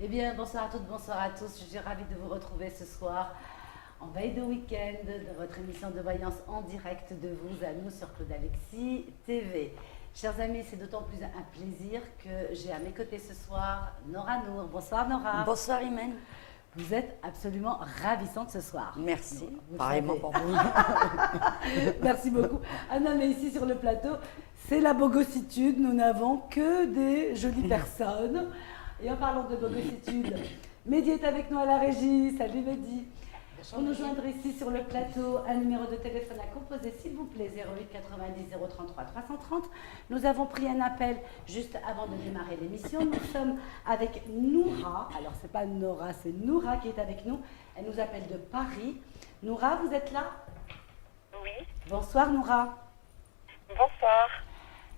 Eh bien, bonsoir à toutes, bonsoir à tous. Je suis ravie de vous retrouver ce soir en veille de week-end de votre émission de voyance en direct de vous à nous sur Claude Alexis TV. Chers amis, c'est d'autant plus un plaisir que j'ai à mes côtés ce soir Nora Nour. Bonsoir Nora. Bonsoir Imen. Vous êtes absolument ravissante ce soir. Merci. Vous Pareillement savez. pour vous. Merci beaucoup. Ah non, mais ici sur le plateau, c'est la bogossitude. Nous n'avons que des jolies personnes. Et en parlant de bogossitude, Mehdi est avec nous à la régie. Salut Mehdi. Pour nous joindre ici sur le plateau, un numéro de téléphone à composer, s'il vous plaît, 08 90 033 330. Nous avons pris un appel juste avant de démarrer l'émission. Nous sommes avec Noura. Alors, c'est pas Nora, c'est Noura qui est avec nous. Elle nous appelle de Paris. Noura, vous êtes là? Oui, Bonsoir Noura. bonsoir.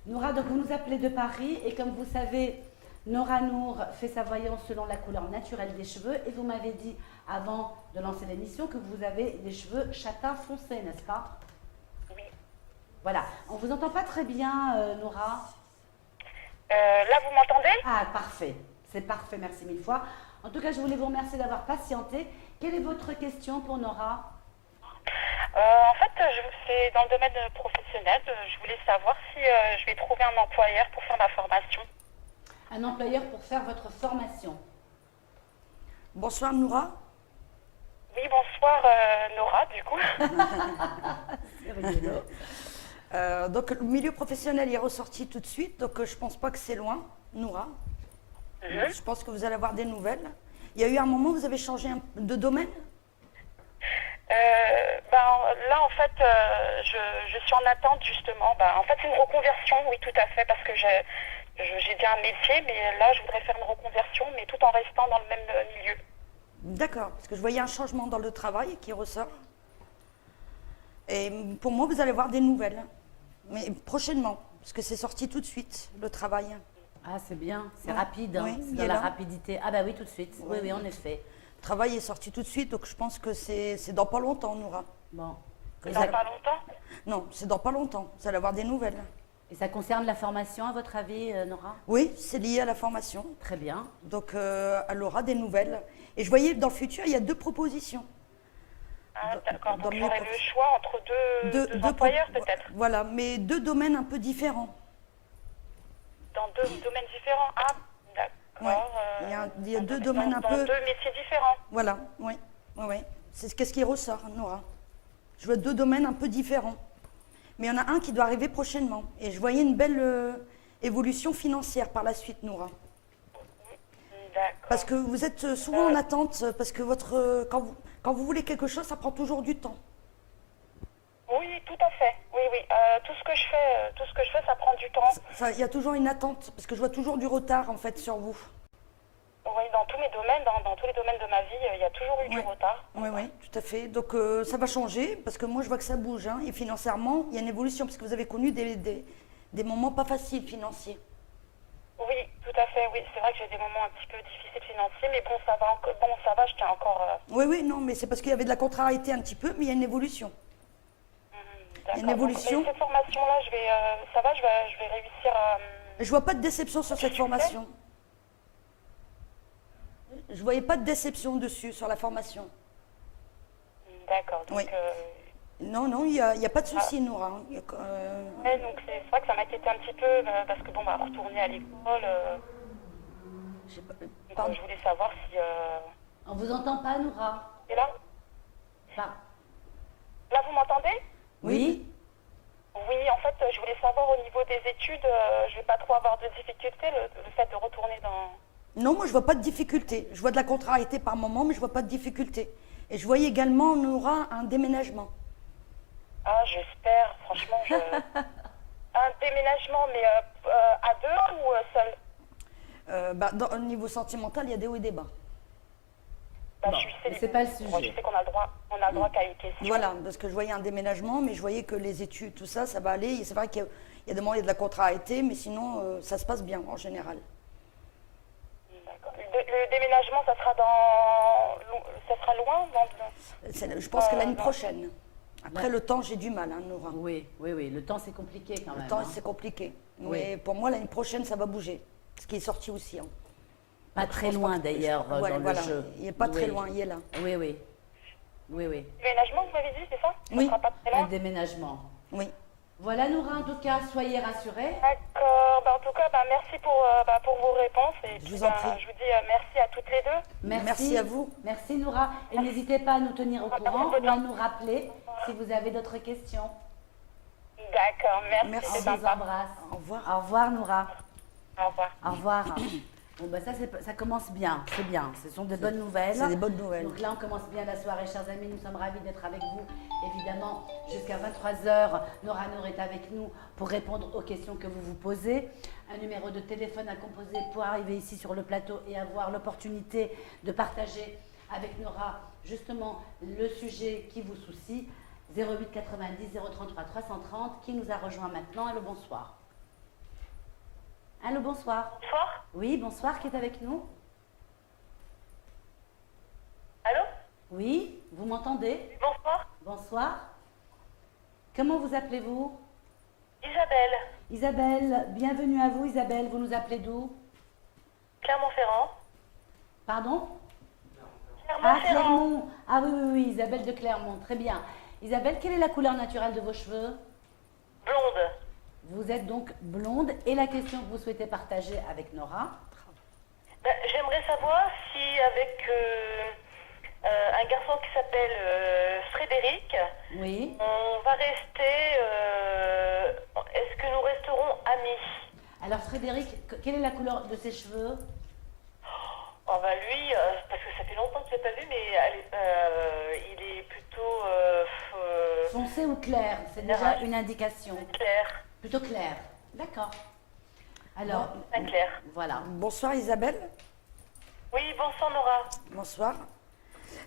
Noura, donc vous nous appelez de Paris et comme vous savez, Nora Nour fait sa voyance selon la couleur naturelle des cheveux et vous m'avez dit avant de lancer l'émission que vous avez des cheveux châtain foncé, n'est-ce pas? Oui. Voilà, on vous entend pas très bien Nora. Là, vous m'entendez? Ah parfait, c'est parfait, merci mille fois. En tout cas, je voulais vous remercier d'avoir patienté. Quelle est votre question pour Nora? En fait, c'est dans le domaine professionnel. Je voulais savoir si je vais trouver un employeur pour faire ma formation. Un employeur pour faire votre formation. Bonsoir Noura. Oui, bonsoir Nora, du coup. C'est rigolo. Donc le milieu professionnel est ressorti tout de suite, donc je pense pas que c'est loin, Noura. Je pense que vous allez avoir des nouvelles. Il y a eu un moment où vous avez changé de domaine? Là, en fait, je suis en attente, justement. En fait, c'est une reconversion, oui, tout à fait, parce que j'ai déjà un métier, mais là, je voudrais faire une reconversion, mais tout en restant dans le même milieu. D'accord, parce que je voyais un changement dans le travail qui ressort. Et pour moi, vous allez avoir des nouvelles. Mais prochainement, parce que c'est sorti tout de suite, le travail. Ah c'est bien, c'est Ouais. rapide, hein, Oui, c'est il dans est la là. rapidité. Ah bah oui, tout de suite, oui, Oui. oui, en effet. Le travail est sorti tout de suite, donc je pense que c'est dans pas longtemps, Noura. Bon. Dans Et ça, pas longtemps? Non, c'est dans pas longtemps. Vous allez avoir des nouvelles. et ça concerne la formation, à votre avis, Nora? Oui, c'est lié à la formation. Très bien. Donc, elle aura des nouvelles. Et je voyais dans le futur, il y a deux propositions. Ah, d'accord. dans Donc, le j'aurai milieu le choix entre deux Deux employeurs, pro- peut-être. Voilà, mais deux domaines un peu différents. Dans deux domaines différents. Ah, Ouais. d'accord. Il y a deux dans- domaines un dans peu. deux métiers différents. Voilà, oui. Oui, oui. C'est qu'est-ce qui ressort, Nora. Je vois deux domaines un peu différents. Mais il y en a un qui doit arriver prochainement. Et je voyais une belle évolution financière par la suite, Nora. D'accord. Parce que vous êtes souvent en attente, parce que quand vous voulez quelque chose, ça prend toujours du temps. Oui, tout à fait. Oui, oui. Tout ce que je fais, ça prend du temps. Il y a toujours une attente, parce que je vois toujours du retard, en fait, sur vous. Oui, dans tous mes domaines, dans tous les domaines de ma vie, il y a toujours eu du Ouais. retard. Oui, oui, tout à fait. Donc ça va changer, parce que moi je vois que ça bouge. Hein, et financièrement, il y a une évolution, parce que vous avez connu des moments pas faciles financiers. Oui, tout à fait. Oui, c'est vrai que j'ai des moments un petit peu difficiles financiers, mais bon, ça va encore. Bon, ça va. Je tiens encore. Oui, oui, non, mais c'est parce qu'il y avait de la contrariété un petit peu, mais il y a une évolution. D'accord. une évolution. Donc, mais cette formation-là, ça va. Je vais réussir à. Je vois pas de déception sur cette formation. Je voyais pas de déception dessus, sur la formation. D'accord. Donc, Oui. Non, non, il y a pas de souci, Noura. Hein. ouais, donc c'est vrai que ça m'inquiétait un petit peu parce que bon, retourner à l'école. Je sais pas, Donc, pardon. je voulais savoir si. On vous entend pas, Nora? Et là, Pas. là, vous m'entendez? Oui. Oui, en fait, je voulais savoir au niveau des études, je vais pas trop avoir de difficultés, le fait de retourner dans. Non, moi je vois pas de difficulté. Je vois de la contrariété par moment, mais je vois pas de difficulté. Et je voyais également, on aura un déménagement. Ah, j'espère, franchement, un déménagement, mais à deux ou seul? Au niveau sentimental, il y a des hauts et des bas. Je suis mais c'est pas le célibataire. sujet. Je sais qu'on a le droit qu'à une question. Voilà, parce que je voyais un déménagement, mais je voyais que les études, tout ça, ça va aller. Et c'est vrai qu'il y a des moments, il y a de la contrariété, mais sinon, ça se passe bien en général. D'accord. Le déménagement, ça sera loin Je pense que l'année prochaine. Après, le temps, j'ai du mal, hein, Nora. Oui, oui, oui. Le temps, c'est compliqué quand même. Le temps, hein. c'est compliqué. Oui. Mais pour moi, l'année prochaine, ça va bouger. Ce qui est sorti aussi. Hein. Pas très loin d'ailleurs Ouais, dans voilà. le jeu. Il n'est pas très Oui. loin, il est là. Oui, oui. Oui, oui. Déménagement, vous m'avez dit, c'est ça? Oui. Ça sera pas très Un loin. déménagement. Oui. Voilà, Noura, en tout cas, soyez rassurés. D'accord. En tout cas, merci pour vos réponses. Et Je puis, vous en prie. je vous dis merci à toutes les deux. Merci à vous. Merci, Noura. Et n'hésitez pas à nous tenir au courant ou à nous rappeler si vous avez d'autres questions. D'accord, merci. Merci. On C'est vous sympa. embrasse. Au revoir. Au revoir, Noura. Au revoir. Au revoir. Bon, bah ça commence bien, c'est bien. Ce sont de bonnes nouvelles. C'est des bonnes nouvelles. Donc là, on commence bien la soirée, chers amis. Nous sommes ravis d'être avec vous. Évidemment, jusqu'à 23h, Nora Nour est avec nous pour répondre aux questions que vous vous posez. Un numéro de téléphone à composer pour arriver ici sur le plateau et avoir l'opportunité de partager avec Nora justement le sujet qui vous soucie. 08 90 033 330. Qui nous a rejoint maintenant? Allô, bonsoir. Allô, bonsoir. Bonsoir. Oui, bonsoir, qui est avec nous? Allô? Oui, vous m'entendez? Bonsoir. Bonsoir. Comment vous appelez-vous? Isabelle. Isabelle, bienvenue à vous Isabelle, vous nous appelez d'où? Clermont-Ferrand. Pardon? Clermont-Ferrand. Ah, Clermont. Ah oui, oui, oui, Isabelle de Clermont, très bien. Isabelle, quelle est la couleur naturelle de vos cheveux? Blonde. Vous êtes donc blonde et la question que vous souhaitez partager avec Nora? J'aimerais savoir si avec un garçon qui s'appelle Frédéric, Oui. on va rester. Est-ce que nous resterons amis? Alors Frédéric, quelle est la couleur de ses cheveux? Oh bah lui, parce que ça fait longtemps que je l'ai pas vu, mais il est plutôt Foncé ou clair? C'est déjà une indication. clair. Plutôt clair. D'accord. Alors, Très clair. voilà. Bonsoir Isabelle. Oui, bonsoir Nora. Bonsoir.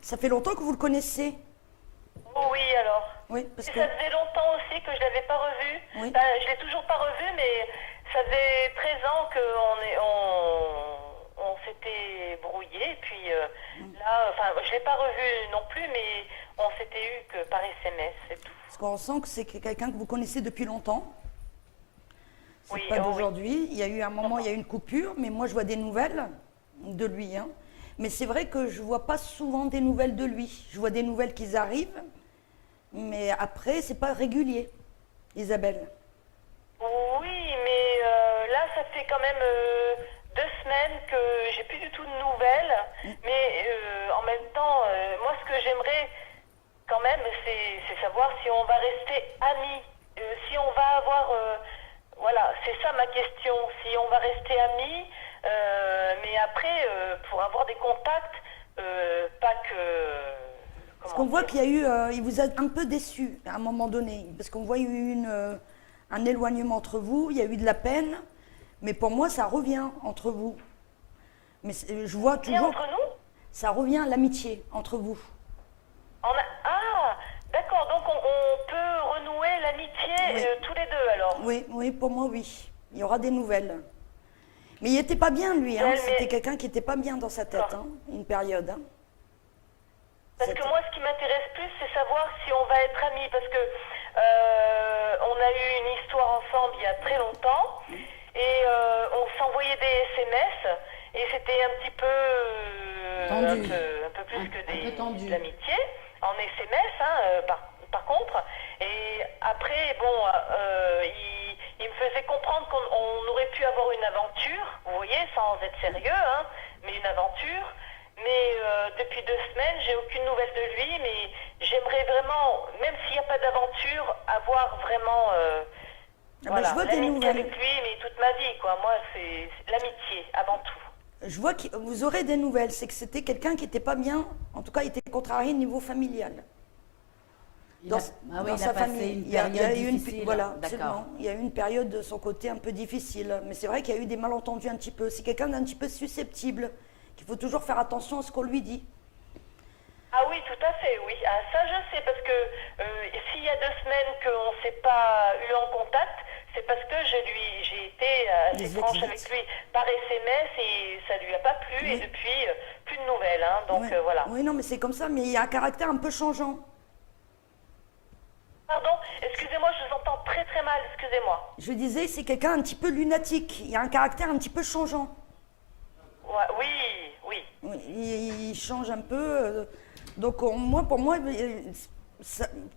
Ça fait longtemps que vous le connaissez? Oh oui, alors. Oui, parce Et que... ça faisait longtemps aussi que je l'avais pas revu. Oui. Enfin, je l'ai toujours pas revu, mais ça faisait 13 ans on s'était brouillé. Et puis là, enfin, je l'ai pas revu non plus, mais on s'était eu que par SMS, c'est tout. Parce qu'on sent que c'est quelqu'un que vous connaissez depuis longtemps. C'est Oui, pas oh oui. d'aujourd'hui. Il y a eu un moment, il y a eu une coupure, mais moi je vois des nouvelles de lui. Hein. Mais c'est vrai que je vois pas souvent des nouvelles de lui. Je vois des nouvelles qui arrivent, mais après c'est pas régulier, Isabelle. Oui, mais là, ça fait quand même 2 semaines que j'ai plus du tout de nouvelles. Mais en même temps, moi, ce que j'aimerais quand même, c'est savoir si on va rester amis, si on va avoir... voilà, c'est ça ma question. Si on va rester amis, mais après, pour avoir des contacts, pas que... Parce qu'on voit qu'il y a eu, il vous a un peu déçu à un moment donné, parce qu'on voit qu'il y a eu un éloignement entre vous, il y a eu de la peine, mais pour moi ça revient entre vous. Mais je vois Bien toujours, entre nous? ça revient l'amitié entre vous. Ah, d'accord, donc on peut renouer l'amitié Oui. tous les deux alors. Oui, oui, pour moi oui, il y aura des nouvelles. Mais il n'était pas bien lui, hein. Ouais, mais- C'était quelqu'un qui n'était pas bien dans sa tête, hein, une période. Hein. Parce que moi, ce qui m'intéresse plus, c'est savoir si on va être amis. Parce que on a eu une histoire ensemble il y a très longtemps. Et on s'envoyait des SMS. Et c'était un petit peu... Tendu. un peu plus que Un peu tendu. de l'amitié. En SMS, hein, par contre. Et après, bon, il me faisait comprendre qu'on aurait pu avoir une aventure. Vous voyez, sans être sérieux, hein, mais une aventure. Mais depuis 2 semaines, j'ai aucune nouvelle de lui, mais j'aimerais vraiment, même s'il n'y a pas d'aventure, avoir vraiment ben, je vois des l'amitié nouvelles. avec lui, mais toute ma vie, quoi. Moi, c'est l'amitié, avant tout. Je vois que vous aurez des nouvelles, c'est que c'était quelqu'un qui n'était pas bien, en tout cas il était contrarié au niveau familial. Il a, ah oui, il a passé une période difficile. Voilà, D'accord. absolument. Il y a eu une période de son côté un peu difficile, mais c'est vrai qu'il y a eu des malentendus un petit peu. C'est quelqu'un d'un petit peu susceptible, qu'il faut toujours faire attention à ce qu'on lui dit. Ah oui, tout à fait, oui. Ah, ça, je sais, parce que s'il y a 2 semaines qu'on ne s'est pas eu en contact, c'est parce que j'ai été assez Les franche exits. avec lui par SMS et ça lui a pas plu. Oui. Et depuis, plus de nouvelles. Hein, donc Oui. voilà. Oui, non, mais c'est comme ça, mais il y a un caractère un peu changeant. Pardon, excusez-moi, je vous entends très très mal, excusez-moi. Je disais, c'est quelqu'un un petit peu lunatique, il y a un caractère un petit peu changeant. Ouais, oui, oui. Oui, il change un peu. Donc pour moi,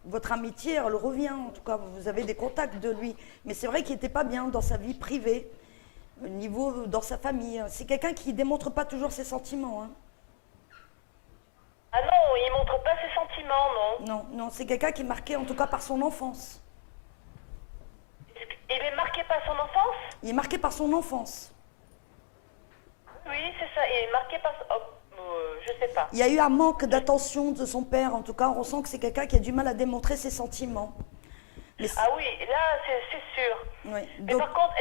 votre amitié, elle revient. En tout cas, vous avez des contacts de lui. Mais c'est vrai qu'il n'était pas bien dans sa vie privée, au niveau dans sa famille. C'est quelqu'un qui ne démontre pas toujours ses sentiments. Hein. Ah non, il montre pas ses sentiments, non. Non, non, c'est quelqu'un qui est marqué en tout cas par son enfance. Il est marqué par son enfance? Il est marqué par son enfance. Oui, c'est ça. Il est marqué par... Oh, je sais pas. Il y a eu un manque d'attention de son père. En tout cas, on sent que c'est quelqu'un qui a du mal à démontrer ses sentiments. Mais Ah oui, là, c'est sûr. oui, Mais donc, par contre,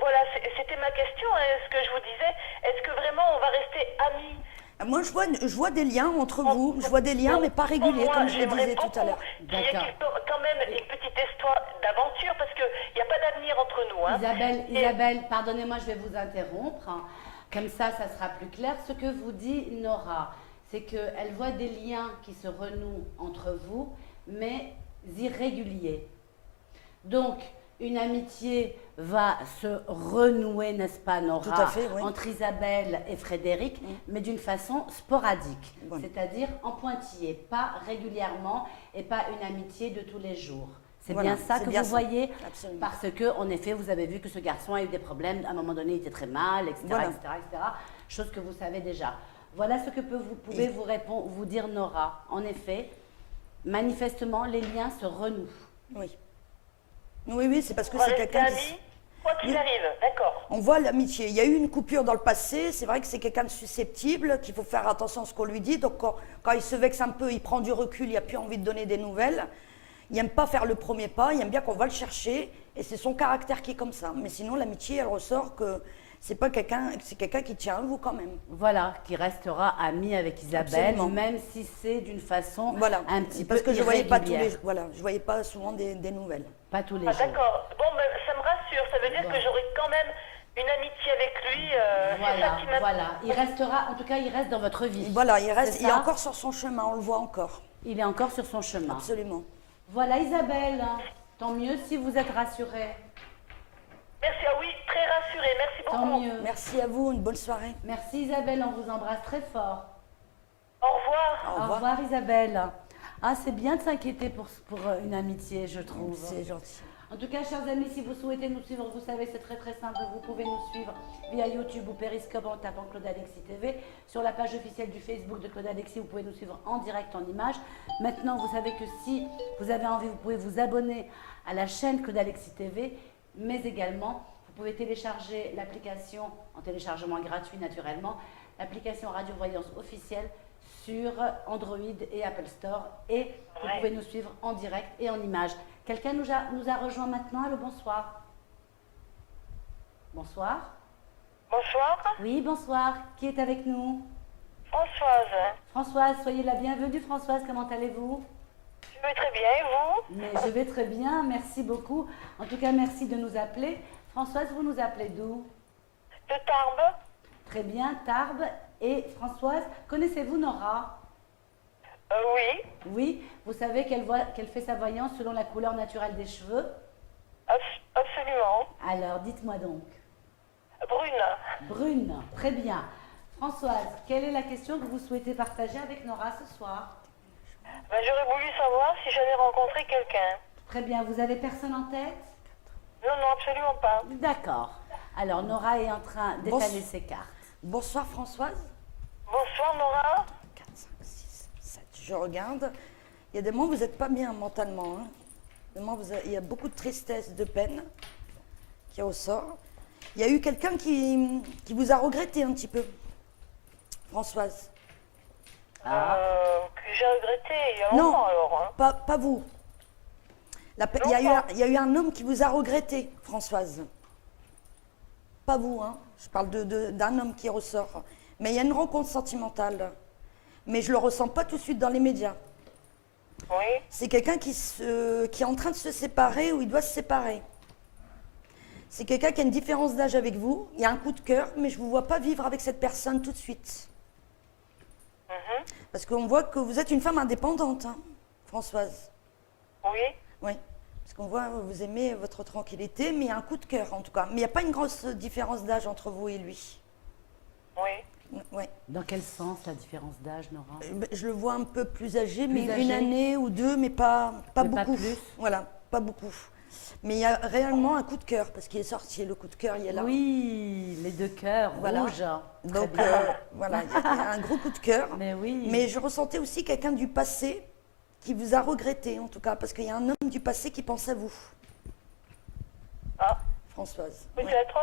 voilà, c'était ma question, hein, ce que je vous disais. Est-ce que vraiment on va rester amis? moi, je vois des liens entre vous. Je vois des liens, mais pas réguliers, Moi, comme je le j'aimerais disais tout à l'heure. qu'il y ait D'accord. quand même une petite histoire d'aventure, parce qu'il n'y a pas d'avenir entre nous. Hein. Isabelle, pardonnez-moi, je vais vous interrompre. Comme ça sera plus clair. Ce que vous dit Nora, c'est qu'elle voit des liens qui se renouent entre vous, mais irréguliers. Donc, une amitié va se renouer, n'est-ce pas, Nora, Tout à fait, oui. entre Isabelle et Frédéric, mais d'une façon sporadique, Voilà. c'est-à-dire en pointillé, pas régulièrement et pas une amitié de tous les jours. C'est Voilà, bien ça c'est que bien vous ça. voyez? Absolument. Parce que, en effet, vous avez vu que ce garçon a eu des problèmes, à un moment donné, il était très mal, etc., Voilà. etc., chose que vous savez déjà. Voilà ce que vous pouvez vous dire, Nora. En effet, manifestement, les liens se renouent. Oui. Oui, oui, c'est parce que On va c'est rester quelqu'un amis, qui... quoi qu'il arrive, d'accord. On voit l'amitié. Il y a eu une coupure dans le passé. C'est vrai que c'est quelqu'un de susceptible, qu'il faut faire attention à ce qu'on lui dit. Donc, quand il se vexe un peu, il prend du recul, il n'a plus envie de donner des nouvelles. Il n'aime pas faire le premier pas, il aime bien qu'on va le chercher. Et c'est son caractère qui est comme ça. Mais sinon, l'amitié, elle ressort que c'est quelqu'un qui tient à vous quand même. Voilà, qui restera ami avec Isabelle, Absolument. même si c'est d'une façon Voilà. un petit peu Parce que je voyais pas irrégulière. je voyais pas souvent des nouvelles. Pas tous les Ah, jours. d'accord. Bon, ben, ça me rassure. Ça veut dire Bon. que j'aurai quand même une amitié avec lui. C'est Voilà, ça qui m'a... voilà. Il restera, en tout cas, il reste dans votre vie. Voilà, C'est il est ça encore sur son chemin, on le voit encore. Il est encore sur son chemin. Absolument. Voilà, Isabelle. Tant mieux si vous êtes rassurée. Merci, ah oui, très rassurée. Merci beaucoup. Tant mieux. Merci à vous, une bonne soirée. Merci Isabelle, on vous embrasse très fort. Au revoir. Au Au revoir Isabelle. Ah, c'est bien de s'inquiéter pour une amitié, je trouve. C'est gentil. En tout cas, chers amis, si vous souhaitez nous suivre, vous savez, c'est très très simple. Vous pouvez nous suivre via YouTube ou Periscope en tapant Claude Alexis TV. Sur la page officielle du Facebook de Claude Alexis, vous pouvez nous suivre en direct, en images. Maintenant, vous savez que si vous avez envie, vous pouvez vous abonner à la chaîne Claude Alexis TV, mais également, vous pouvez télécharger l'application, en téléchargement gratuit naturellement, l'application Radio Voyance officielle sur Android et Apple Store. Et vous pouvez nous suivre en direct et en images. Quelqu'un nous a rejoint maintenant. Allô, bonsoir. Bonsoir. Bonsoir. Oui, bonsoir. Qui est avec nous? Françoise. Françoise, soyez la bienvenue. Françoise, comment allez-vous? Je vais très bien, et vous? Mais je vais très bien, merci beaucoup. En tout cas, merci de nous appeler. Françoise, vous nous appelez d'où? De Tarbes. Très bien, Tarbes. Et Françoise, connaissez-vous Nora? Oui, Oui, vous savez qu'elle fait sa voyance selon la couleur naturelle des cheveux. absolument. Alors, dites-moi donc. Brune. Brune, très bien. Françoise, quelle est la question que vous souhaitez partager avec Nora ce soir? Ben, j'aurais voulu savoir si j'avais rencontré quelqu'un. Très bien, vous avez personne en tête? Non, non, absolument pas. D'accord. Alors, Nora est en train d'étaler Bon. ses cartes. Bonsoir Françoise. Bonsoir, Nora. 4, 5, 6, 7. Je regarde. Il y a des moments où vous n'êtes pas bien mentalement. Hein. Des moments où il y a beaucoup de tristesse, de peine qui ressort. Il y a eu quelqu'un qui vous a regretté un petit peu, Françoise. Que j'ai regretté il y a Non. longtemps alors. Hein. Pas vous. Il y a eu un homme qui vous a regretté, Françoise. Pas vous, hein. Je parle d'un homme qui ressort. Mais il y a une rencontre sentimentale. Mais je ne le ressens pas tout de suite dans les médias. Oui. C'est quelqu'un qui est en train de se séparer ou il doit se séparer. C'est quelqu'un qui a une différence d'âge avec vous. Il y a un coup de cœur, mais je ne vous vois pas vivre avec cette personne tout de suite. Parce qu'on voit que vous êtes une femme indépendante, hein, Françoise. Oui. Oui. Parce qu'on voit, vous aimez votre tranquillité, mais il y a un coup de cœur en tout cas. Mais il n'y a pas une grosse différence d'âge entre vous et lui. Oui. Ouais. Dans quel sens la différence d'âge, Nora? Je le vois un peu plus âgé, mais Plus âgé. une année ou deux, mais pas Mais pas beaucoup. plus. Voilà, pas beaucoup. Mais il y a réellement un coup de cœur, parce qu'il est sorti, le coup de cœur, il est là. Oui, les deux cœurs Voilà. rouges. Très Donc bien. voilà, il y a un gros coup de cœur. Mais oui. Mais je ressentais aussi quelqu'un du passé qui vous a regretté, en tout cas, parce qu'il y a un homme du passé qui pense à vous, Ah, Françoise. Ouais. peut-être.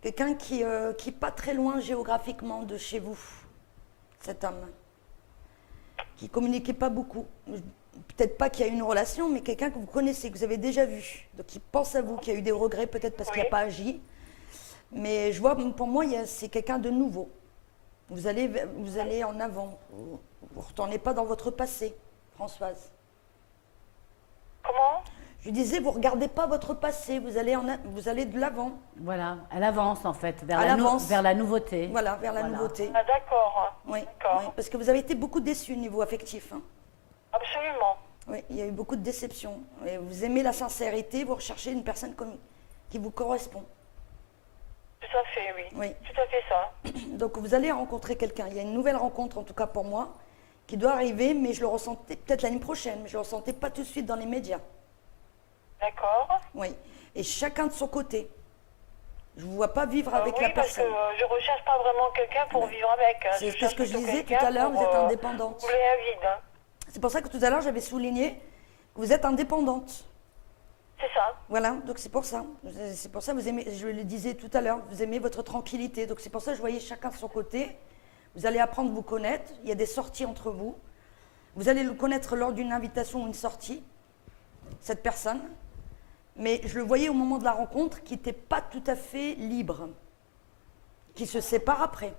Quelqu'un qui est pas très loin géographiquement de chez vous, cet homme. Qui communiquait pas beaucoup. Peut-être pas qu'il y a eu une relation, mais quelqu'un que vous connaissez, que vous avez déjà vu. Donc il pense à vous, qui a eu des regrets peut-être parce qu'il n'a Oui. pas agi. Mais je vois, pour moi, c'est quelqu'un de nouveau. Vous allez en avant. Vous ne retournez pas dans votre passé, Françoise. Comment? Je disais, vous ne regardez pas votre passé, vous allez de l'avant. Voilà, elle avance en fait vers, Elle avance. vers la nouveauté. Voilà, vers la Voilà. nouveauté. Ah, d'accord. Oui, D'accord. oui, parce que vous avez été beaucoup déçus au niveau affectif. Hein. Absolument. Oui, il y a eu beaucoup de déceptions. Et vous aimez la sincérité, vous recherchez une personne qui vous correspond. Tout à fait, oui. Oui. Tout à fait ça. Donc vous allez rencontrer quelqu'un. Il y a une nouvelle rencontre, en tout cas pour moi, qui doit arriver, mais je le ressentais peut-être l'année prochaine, mais je ne le ressentais pas tout de suite dans les médias. D'accord. Oui. Et chacun de son côté. Je ne vous vois pas vivre avec oui, la parce que personne. je ne recherche pas vraiment quelqu'un pour vivre avec. Hein. C'est cherche ce que je plutôt disais tout quelqu'un à l'heure, pour, vous êtes indépendante. combler un vide. Hein. C'est pour ça que tout à l'heure, j'avais souligné que vous êtes indépendante. C'est ça. Voilà, donc c'est pour ça. C'est pour ça que vous aimez, je le disais tout à l'heure, vous aimez votre tranquillité. Donc c'est pour ça que je voyais chacun de son côté. Vous allez apprendre à vous connaître. Il y a des sorties entre vous. Vous allez le connaître lors d'une invitation ou une sortie, cette personne. Mais je le voyais au moment de la rencontre qui n'était pas tout à fait libre, qui se sépare après.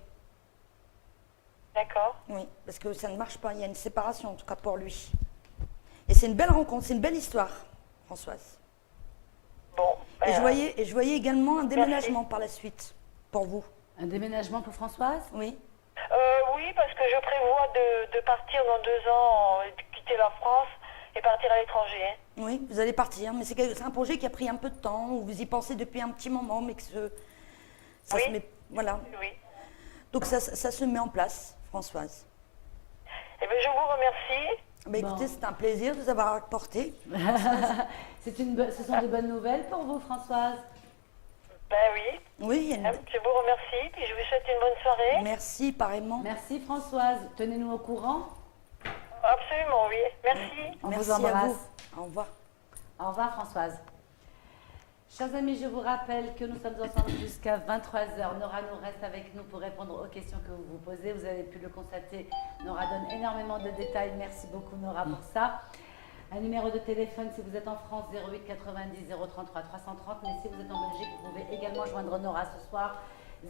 D'accord. Oui, parce que ça ne marche pas. Il y a une séparation, en tout cas pour lui. Et c'est une belle rencontre, c'est une belle histoire, Françoise. Bon. Et je voyais également un déménagement par la suite, pour vous. Un déménagement pour Françoise? Oui. Oui, parce que je prévois de partir dans 2 ans, de quitter la France et partir à l'étranger. Hein. Oui, vous allez partir, mais c'est un projet qui a pris un peu de temps, où vous y pensez depuis un petit moment, mais que ça Oui. se met... Voilà. Oui. Donc ça se met en place, Françoise. Eh bien, je vous remercie. Bah, écoutez, Bon. c'est un plaisir de vous avoir apporté. Ce sont de bonnes nouvelles pour vous, Françoise? Ben oui. Oui, il y a une- Je vous remercie. Puis je vous souhaite une bonne soirée. merci, pareillement. Merci Françoise. Tenez-nous au courant. Absolument, oui. Merci. On Merci vous à embrasse. vous. Au revoir. Au revoir Françoise. Chers amis, je vous rappelle que nous sommes ensemble jusqu'à 23h. Nora nous reste avec nous pour répondre aux questions que vous vous posez. Vous avez pu le constater, Nora donne énormément de détails. Merci beaucoup Nora pour ça. Un numéro de téléphone si vous êtes en France, 08 90 033 330. Mais si vous êtes en Belgique, vous pouvez également joindre Nora ce soir,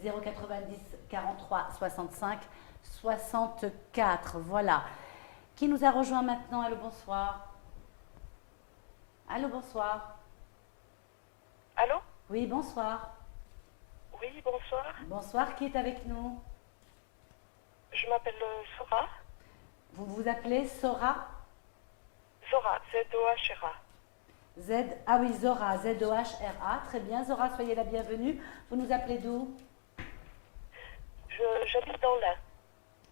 090 43 65 64. Voilà. Qui nous a rejoint maintenant? Allô, bonsoir. Allô, bonsoir. Allô? Oui, bonsoir. Oui, bonsoir. Bonsoir, qui est avec nous? Je m'appelle Sora. Vous vous appelez Sora? Zora, Z-O-H-R-A. Ah oui, Zora, Z-O-H-R-A. Très bien, Zora, soyez la bienvenue. Vous nous appelez d'où? J'habite dans l'Ain.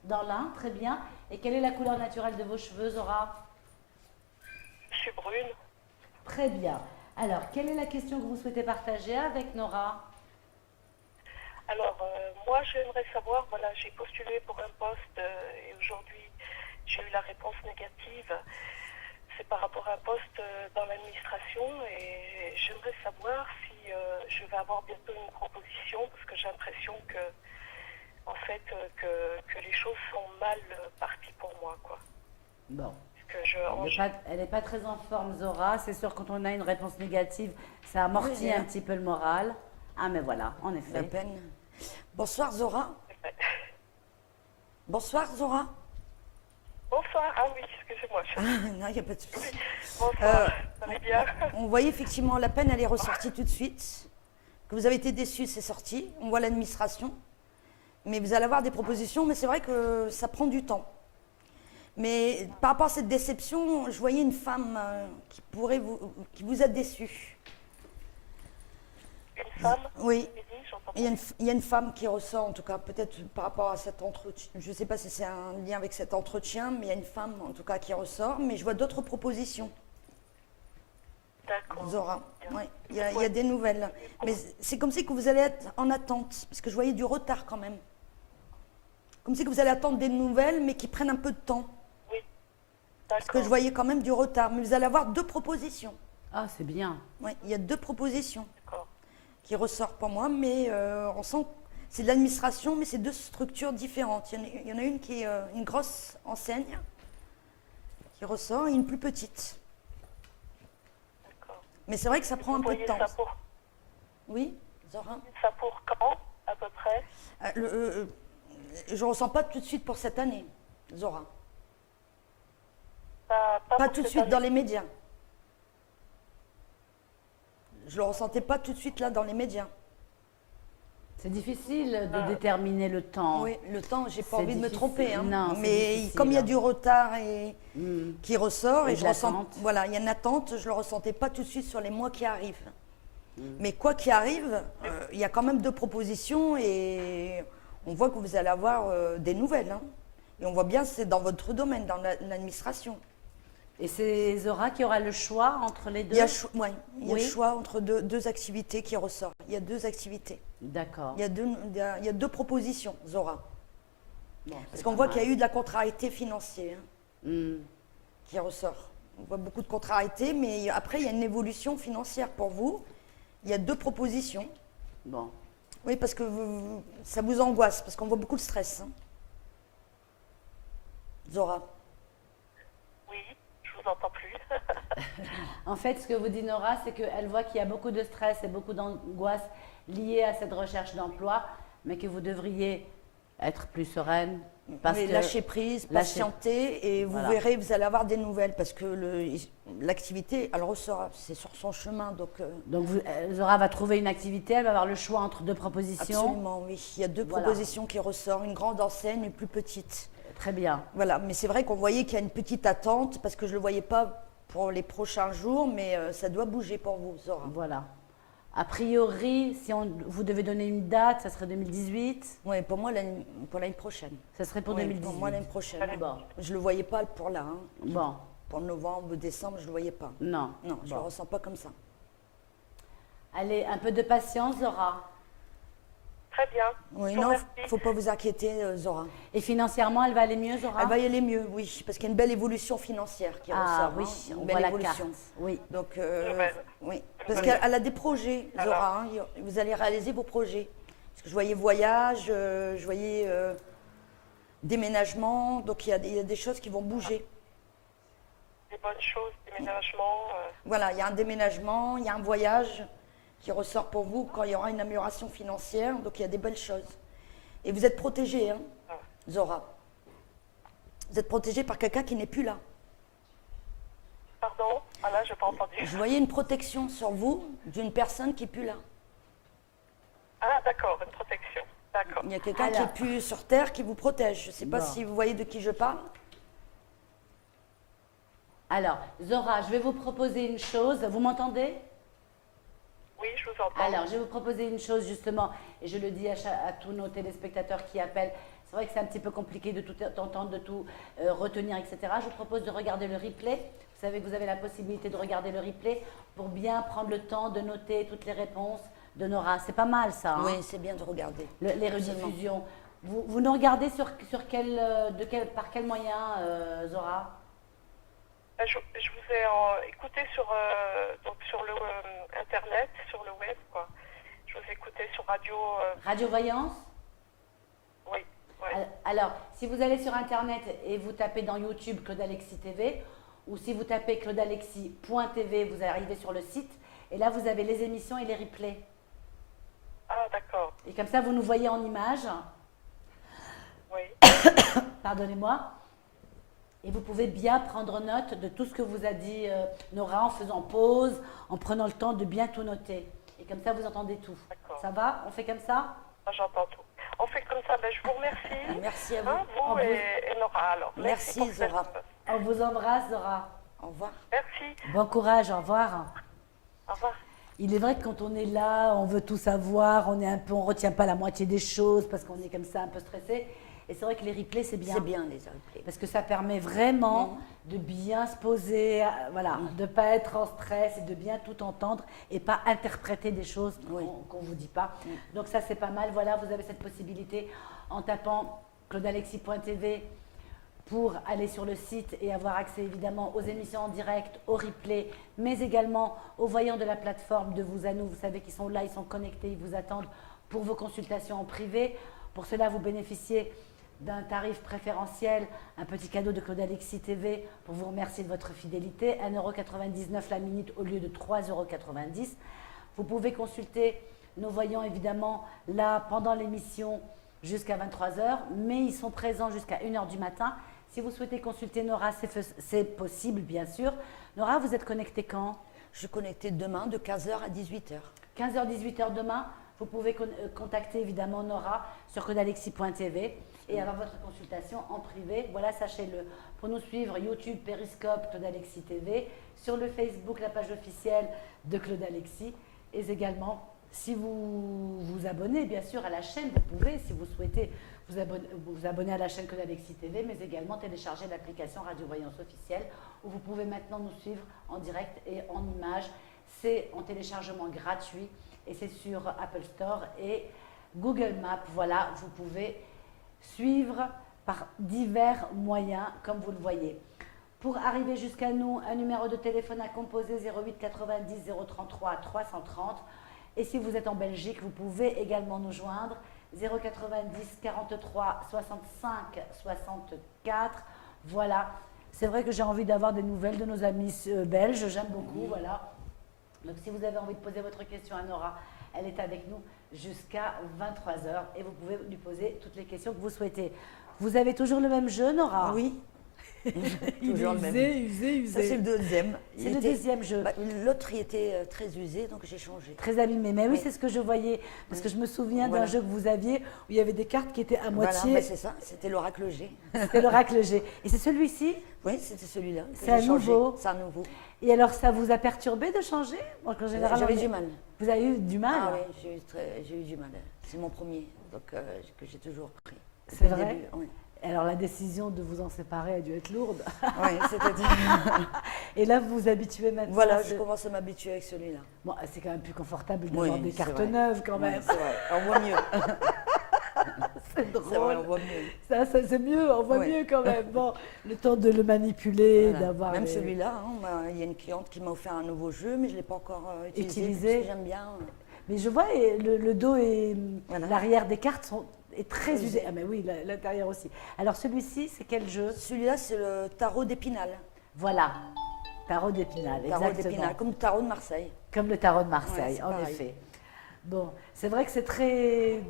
Dans l'Ain, très bien. Et quelle est la couleur naturelle de vos cheveux, Zora? Je suis brune. Très bien. Alors, quelle est la question que vous souhaitez partager avec Nora? Alors, moi, j'aimerais savoir, voilà, j'ai postulé pour un poste et aujourd'hui, j'ai eu la réponse négative. C'est par rapport à un poste dans l'administration et j'aimerais savoir si je vais avoir bientôt une proposition parce que j'ai l'impression que, en fait, que les choses sont mal parties pour moi, quoi. Bon. Que Elle n'est pas très en forme, Zora. C'est sûr, quand on a une réponse négative, ça amortit Oui, un petit peu le moral. Ah, mais voilà, en La effet. peine. Bonsoir Zora. Bonsoir Zora. Bonsoir, ah oui, excusez-moi. Non, il n'y a pas de souci. Bonsoir, ça va bien? On voyait effectivement la peine, elle est ressortie tout de suite. Que vous avez été déçu, c'est sorti. On voit l'administration. Mais vous allez avoir des propositions, mais c'est vrai que ça prend du temps. Mais par rapport à cette déception, je voyais une femme qui vous a déçu. Une femme? Oui, Une j'entends Il y a une femme qui ressort, en tout cas, peut-être par rapport à cet entretien. Je ne sais pas si c'est un lien avec cet entretien, mais il y a une femme, en tout cas, qui ressort. Mais je vois d'autres propositions, D'accord. Zora. Ouais, il y a des nouvelles. Mais c'est comme si que vous allez être en attente, parce que je voyais du retard quand même. Comme si que vous allez attendre des nouvelles, mais qui prennent un peu de temps. Oui. Parce que D'accord. je voyais quand même du retard. Mais vous allez avoir 2 propositions. Ah, c'est bien. Oui, il y a 2 propositions D'accord. qui ressortent pour moi, mais on sent que c'est de l'administration, mais c'est 2 structures différentes. Il y en a une qui est une grosse enseigne qui ressort et une plus petite. D'accord. Mais c'est vrai que ça prend un Vous peu de voyez temps. ça pour, Oui, Zora. ça pour quand, à peu près? Je ne ressens pas tout de suite pour cette année, Zora. Pas Pas pour tout de cette suite année. dans les médias. Je ne le ressentais pas tout de suite là dans les médias. C'est difficile de déterminer le temps. Oui, le temps, j'ai pas C'est envie de me difficile. tromper. Hein. Non, c'est mais difficile. comme il y a du retard et Hmm. qui ressort, Et et de je ressens, l'attente. voilà, il y a une attente, je ne le ressentais pas tout de suite sur les mois qui arrivent. Mais quoi qu'il arrive, il y a quand même 2 propositions et on voit que vous allez avoir des nouvelles. Hein. Et on voit bien que c'est dans votre domaine, dans l'administration. Et c'est Zora qui aura le choix entre les deux? Il y a, ouais, il y a Oui. le choix entre deux activités qui ressortent. Il y a 2 activités. D'accord. Il y a 2 propositions, Zora. Bon, Parce c'est qu'on pas voit mal. qu'il y a eu de la contrariété financière Hmm. qui ressort. On voit beaucoup de contrariété, mais après, il y a une évolution financière pour vous. Il y a 2 propositions. Bon. Oui, parce que ça vous angoisse, parce qu'on voit beaucoup de stress. Hein. Zora. Oui, je vous entends plus. En fait, ce que vous dit Nora, c'est qu'elle voit qu'il y a beaucoup de stress et beaucoup d'angoisse liée à cette recherche d'emploi, mais que vous devriez être plus sereine. Parce Oui, que lâcher prise, lâcher- patienter, et vous Voilà. verrez, vous allez avoir des nouvelles, parce que l'activité, elle ressort, c'est sur son chemin, donc Donc Zora va trouver une activité, elle va avoir le choix entre 2 propositions. absolument, oui. Il y a 2 Voilà. propositions qui ressortent, une grande enseigne, une plus petite. Très bien. Voilà, mais c'est vrai qu'on voyait qu'il y a une petite attente, parce que je ne le voyais pas pour les prochains jours, mais ça doit bouger pour vous, Zora. Voilà. A priori, si vous devez donner une date, ça serait 2018. Oui, pour moi, pour l'année prochaine. Ça serait pour Oui, 2018. pour moi, l'année prochaine. Bon. Je ne le voyais pas pour là. Hein. Bon. Pour novembre, décembre, je ne le voyais pas. Non. Non, je ne Bon. le ressens pas comme ça. Allez, un peu de patience, Zora. Très bien. Oui, Je vous non, remercie. il ne faut pas vous inquiéter, Zora. Et financièrement, elle va aller mieux, Zora? Elle va y aller mieux, oui, parce qu'il y a une belle évolution financière qui Ah ressort. oui, hein, on une voit belle la évolution. carte. Oui. Donc, Ouais. oui, parce Ouais. qu'elle a des projets, Alors. Zora. Hein, vous allez réaliser vos projets. Parce que je voyais voyage, je voyais déménagement, donc il y a des choses qui vont bouger. Des bonnes choses, déménagement. Voilà, il y a un déménagement, il y a un voyage qui ressort pour vous quand il y aura une amélioration financière, donc il y a des belles choses. Et vous êtes protégé, hein, Zora. Vous êtes protégé par quelqu'un qui n'est plus là. Pardon? Ah là, je n'ai pas entendu. Je voyais une protection sur vous d'une personne qui n'est plus là. Ah, d'accord, une protection. D'accord. Il y a quelqu'un qui Alors. n'est plus sur Terre qui vous protège. Je ne sais pas Bon. si vous voyez de qui je parle. Alors, Zora, je vais vous proposer une chose. Vous m'entendez? Oui, je vous entends. Alors, je vais vous proposer une chose justement, et je le dis à tous nos téléspectateurs qui appellent. C'est vrai que c'est un petit peu compliqué de tout entendre, de tout retenir, etc. Je vous propose de regarder le replay. Vous savez que vous avez la possibilité de regarder le replay pour bien prendre le temps de noter toutes les réponses de Nora. C'est pas mal ça, hein, Oui, c'est bien de regarder. les rediffusions. Vous nous regardez par quel moyen, Zora? Je vous ai écouté sur le internet, sur le web, quoi. Je vous ai écouté sur radio. Radio Voyance? Oui, oui. Alors, si vous allez sur Internet et vous tapez dans YouTube Claude Alexis TV, ou si vous tapez claudealexis.tv, vous arrivez sur le site, et là, vous avez les émissions et les replays. Ah, d'accord. Et comme ça, vous nous voyez en images, Oui. pardonnez-moi, et vous pouvez bien prendre note de tout ce que vous a dit Nora en faisant pause, en prenant le temps de bien tout noter. Et comme ça, vous entendez tout. D'accord. Ça va? On fait comme ça? Ah, j'entends tout. On fait comme ça. Ben, je vous remercie. Merci à vous. Hein, vous Au et Nora, alors. Merci, pour cette- Zora. On vous embrasse, Zora. Au revoir. Merci. Bon courage, au revoir. Au revoir. Il est vrai que quand on est là, on veut tout savoir, on retient pas la moitié des choses parce qu'on est comme ça un peu stressé. Et c'est vrai que les replays, c'est bien. C'est bien les replays. Parce que ça permet vraiment de bien se poser, voilà, de ne pas être en stress et de bien tout entendre et pas interpréter des choses qu'on ne vous dit pas. Donc ça, c'est pas mal. Voilà, vous avez cette possibilité en tapant claudealexis.tv pour aller sur le site et avoir accès évidemment aux émissions en direct, aux replays, mais également aux voyants de la plateforme de Vous à Nous. Vous savez qu'ils sont là, ils sont connectés, ils vous attendent pour vos consultations en privé. Pour cela, vous bénéficiez d'un tarif préférentiel, un petit cadeau de Claude Alexis TV pour vous remercier de votre fidélité, 1,99 € la minute au lieu de 3,90 €. Vous pouvez consulter nos voyants évidemment là pendant l'émission jusqu'à 23 h, mais ils sont présents jusqu'à 1 h du matin. Si vous souhaitez consulter Nora, c'est possible bien sûr. Nora, vous êtes connectée quand? Je suis connectée demain de 15 h à 18 h. 15 h, 18 h demain. Vous pouvez contacter évidemment Nora sur claudealexis.tv et avoir votre consultation en privé. Voilà, sachez-le. Pour nous suivre, YouTube, Periscope, Claude Alexis TV, sur le Facebook, la page officielle de Claude Alexis, et également, si vous vous abonnez bien sûr à la chaîne, vous pouvez, si vous souhaitez, vous abonner à la chaîne Claude Alexis TV, mais également télécharger l'application Radio Voyance officielle, où vous pouvez maintenant nous suivre en direct et en images. C'est en téléchargement gratuit et c'est sur Apple Store et Google Maps. Voilà, vous pouvez suivre par divers moyens, comme vous le voyez. Pour arriver jusqu'à nous, un numéro de téléphone à composer 08 90 033 330. Et si vous êtes en Belgique, vous pouvez également nous joindre 090 43 65 64. Voilà, c'est vrai que j'ai envie d'avoir des nouvelles de nos amis belges, j'aime beaucoup, voilà. Donc si vous avez envie de poser votre question à Nora, elle est avec nous jusqu'à 23 h et vous pouvez lui poser toutes les questions que vous souhaitez. Vous avez toujours le même jeu, Nora? Oui. Toujours le même. Usé. Ça, c'est le deuxième. C'est le deuxième jeu. L'autre, il était très usé, donc j'ai changé. Très abîmé. Mais oui, c'est ce que je voyais. Parce que je me souviens d'un jeu que vous aviez où il y avait des cartes qui étaient à moitié. Voilà, c'est ça. C'était l'oracle G. C'était l'oracle G. Et c'est celui-ci? Oui, c'était celui-là. C'est un nouveau. C'est un nouveau. Et alors, ça vous a perturbé de changer? Donc, en général, j'avais du mal. Vous avez eu du mal? Ah oui, j'ai eu du mal. C'est mon premier, donc que j'ai toujours pris. C'est vrai? Début, oui. Alors, la décision de vous en séparer a dû être lourde. Oui, c'est-à-dire. Et là, vous vous habituez maintenant? Voilà, je commence à m'habituer avec celui-là. Bon, c'est quand même plus confortable d'avoir des cartes neuves quand même. C'est vrai, on voit mieux. C'est drôle. C'est vrai, on voit mieux. Ça c'est mieux, on voit mieux quand même. Bon, le temps de le manipuler, voilà. d'avoir. Même celui-là, il y a une cliente qui m'a offert un nouveau jeu, mais je ne l'ai pas encore utilisé. Parce que j'aime bien. Mais je vois, le dos et l'arrière des cartes est très usé. Ah, mais oui, l'intérieur aussi. Alors celui-ci, c'est quel jeu? Celui-là, c'est le tarot d'Épinal. Voilà, tarot d'Épinal, exactement. Tarot d'Épinal, comme le tarot de Marseille. Comme le tarot de Marseille, en effet. Bon, c'est vrai que c'est très.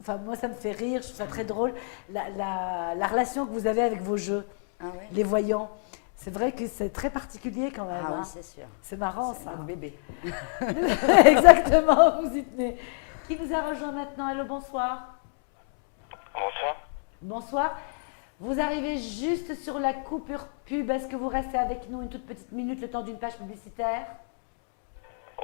Enfin, moi, ça me fait rire, je trouve ça très drôle, la relation que vous avez avec vos jeux, les voyants. C'est vrai que c'est très particulier quand même. Ah oui, c'est sûr. C'est marrant, ça. C'est un bébé. Exactement, vous y tenez. Qui vous a rejoint maintenant? Allô, bonsoir. Bonsoir. Bonsoir. Vous arrivez juste sur la coupure pub. Est-ce que vous restez avec nous une toute petite minute, le temps d'une page publicitaire?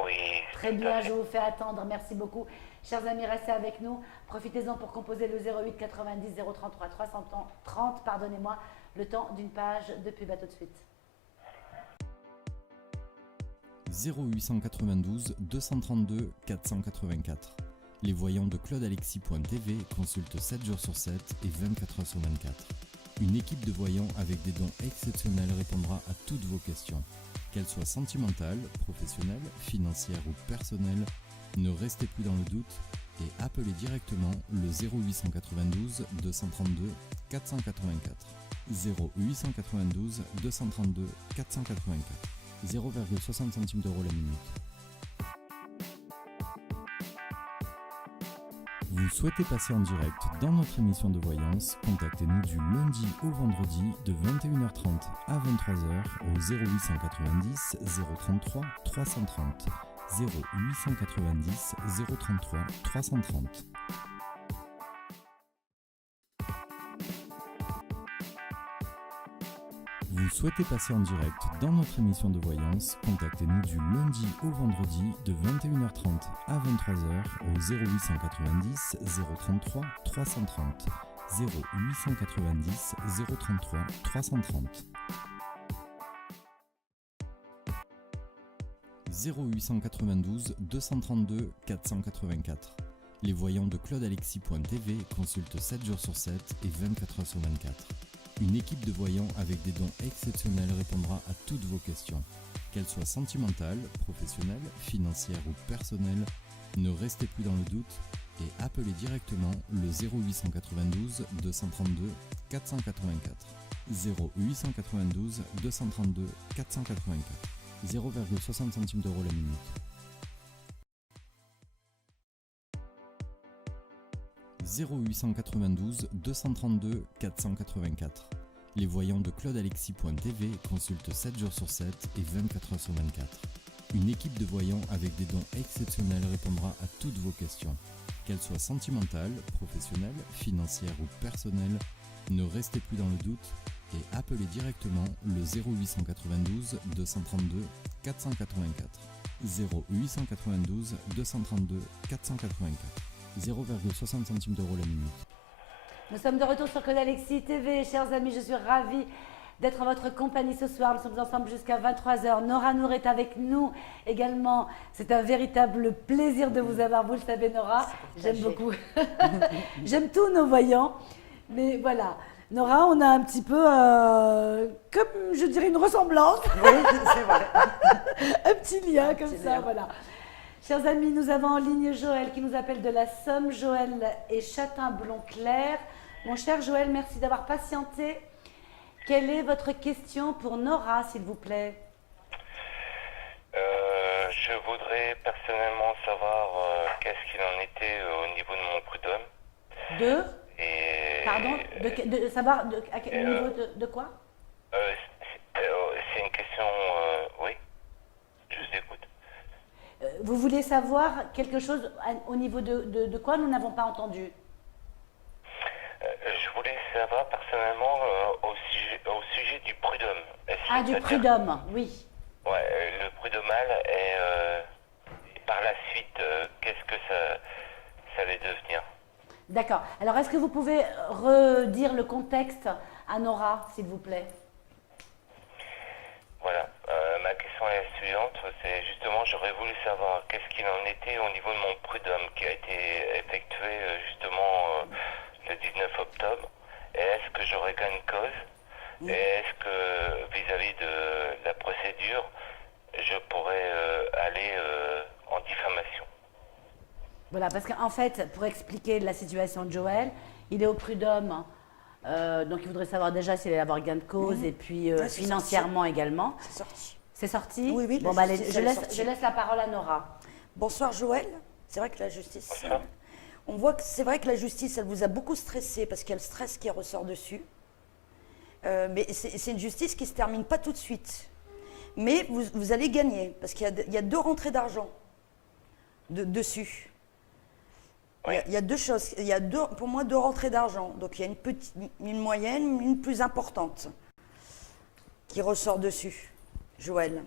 Oui. Très bien, je vous fais attendre. Merci beaucoup. Chers amis, restez avec nous. Profitez-en pour composer le 08 90 033 330, pardonnez-moi, le temps d'une page de pub. À tout de suite. 0892 232 484. Les voyants de claudealexis.tv consultent 7 jours sur 7 et 24 heures sur 24. Une équipe de voyants avec des dons exceptionnels répondra à toutes vos questions. Qu'elles soient sentimentales, professionnelles, financières ou personnelles, ne restez plus dans le doute et appelez directement le 0892 232 484. 0892 232 484. 0,60 centimes d'euros la minute. Vous souhaitez passer en direct dans notre émission de voyance? Contactez-nous du lundi au vendredi de 21h30 à 23h au 0890 033 330. 0890 033 330. Vous souhaitez passer en direct dans notre émission de voyance? Contactez-nous du lundi au vendredi de 21h30 à 23h au 0890 033 330. 0890 033 330. 0892 232 484. Les voyants de claudealexis.tv consultent 7 jours sur 7 et 24 heures sur 24. Une équipe de voyants avec des dons exceptionnels répondra à toutes vos questions. Qu'elles soient sentimentales, professionnelles, financières ou personnelles, ne restez plus dans le doute et appelez directement le 0892 232 484. 0892 232 484. 0,60 centimes d'euros la minute. 0892 232 484. Les voyants de claudealexis.tv consultent 7 jours sur 7 et 24 heures sur 24. Une équipe de voyants avec des dons exceptionnels répondra à toutes vos questions. Qu'elles soient sentimentales, professionnelles, financières ou personnelles, ne restez plus dans le doute et appelez directement le 0892 232 484. 0892 232 484. 0,60 centimes d'euros la minute. Nous sommes de retour sur Claude Alexis TV. Chers amis, je suis ravie d'être en votre compagnie ce soir. Nous sommes ensemble jusqu'à 23h. Nora Nour est avec nous également. C'est un véritable plaisir de vous avoir. Vous le savez, Nora, j'aime beaucoup. J'aime tous nos voyants. Mais voilà, Nora, on a un petit peu, comme je dirais, une ressemblance. Oui, c'est vrai. Un petit lien comme petit ça, lien. voilà. Chers amis, nous avons en ligne Joël qui nous appelle de la Somme. Joël et Châtain-Blond-Clair. Mon cher Joël, merci d'avoir patienté. Quelle est votre question pour Nora, s'il vous plaît? Je voudrais personnellement savoir qu'est-ce qu'il en était au niveau de mon prud'homme. Et Pardon, de savoir à quel niveau de quoi? c'est une question, oui, je vous écoute. Vous voulez savoir quelque chose au niveau de quoi? Nous n'avons pas entendu. Je voulais savoir personnellement au sujet du prud'homme. Ah, du prud'homme, oui. Ouais, le prud'homal et par la suite, qu'est-ce que ça allait devenir? D'accord. Alors, est-ce que vous pouvez redire le contexte à Nora, s'il vous plaît? Voilà, ma question est la suivante, c'est justement, j'aurais voulu savoir qu'est-ce qu'il en était au niveau de mon prud'homme qui a été effectué justement le 19 octobre. Et est-ce que j'aurais gain de cause? Et est-ce que vis-à-vis de la procédure, je pourrais aller en diffamation? Voilà, parce qu'en fait, pour expliquer la situation de Joël, il est au prud'homme. Donc, il voudrait savoir déjà s'il allait avoir gain de cause et puis Ouais, c'est financièrement également. C'est sorti. C'est sorti? Oui, oui, Bon, la bah, allez, justice, je elle est sortie. laisse la parole à Nora. Bonsoir Joël. C'est vrai que la justice, Bonsoir. on voit que c'est vrai que la justice, elle vous a beaucoup stressé parce qu'il y a le stress qui ressort dessus. Mais c'est une justice qui ne se termine pas tout de suite. Mais vous allez gagner parce qu'il y a 2 rentrées d'argent dessus. Oui. Il y a 2 choses. Il y a pour moi 2 rentrées d'argent. Donc il y a une moyenne, une plus importante qui ressort dessus, Joël.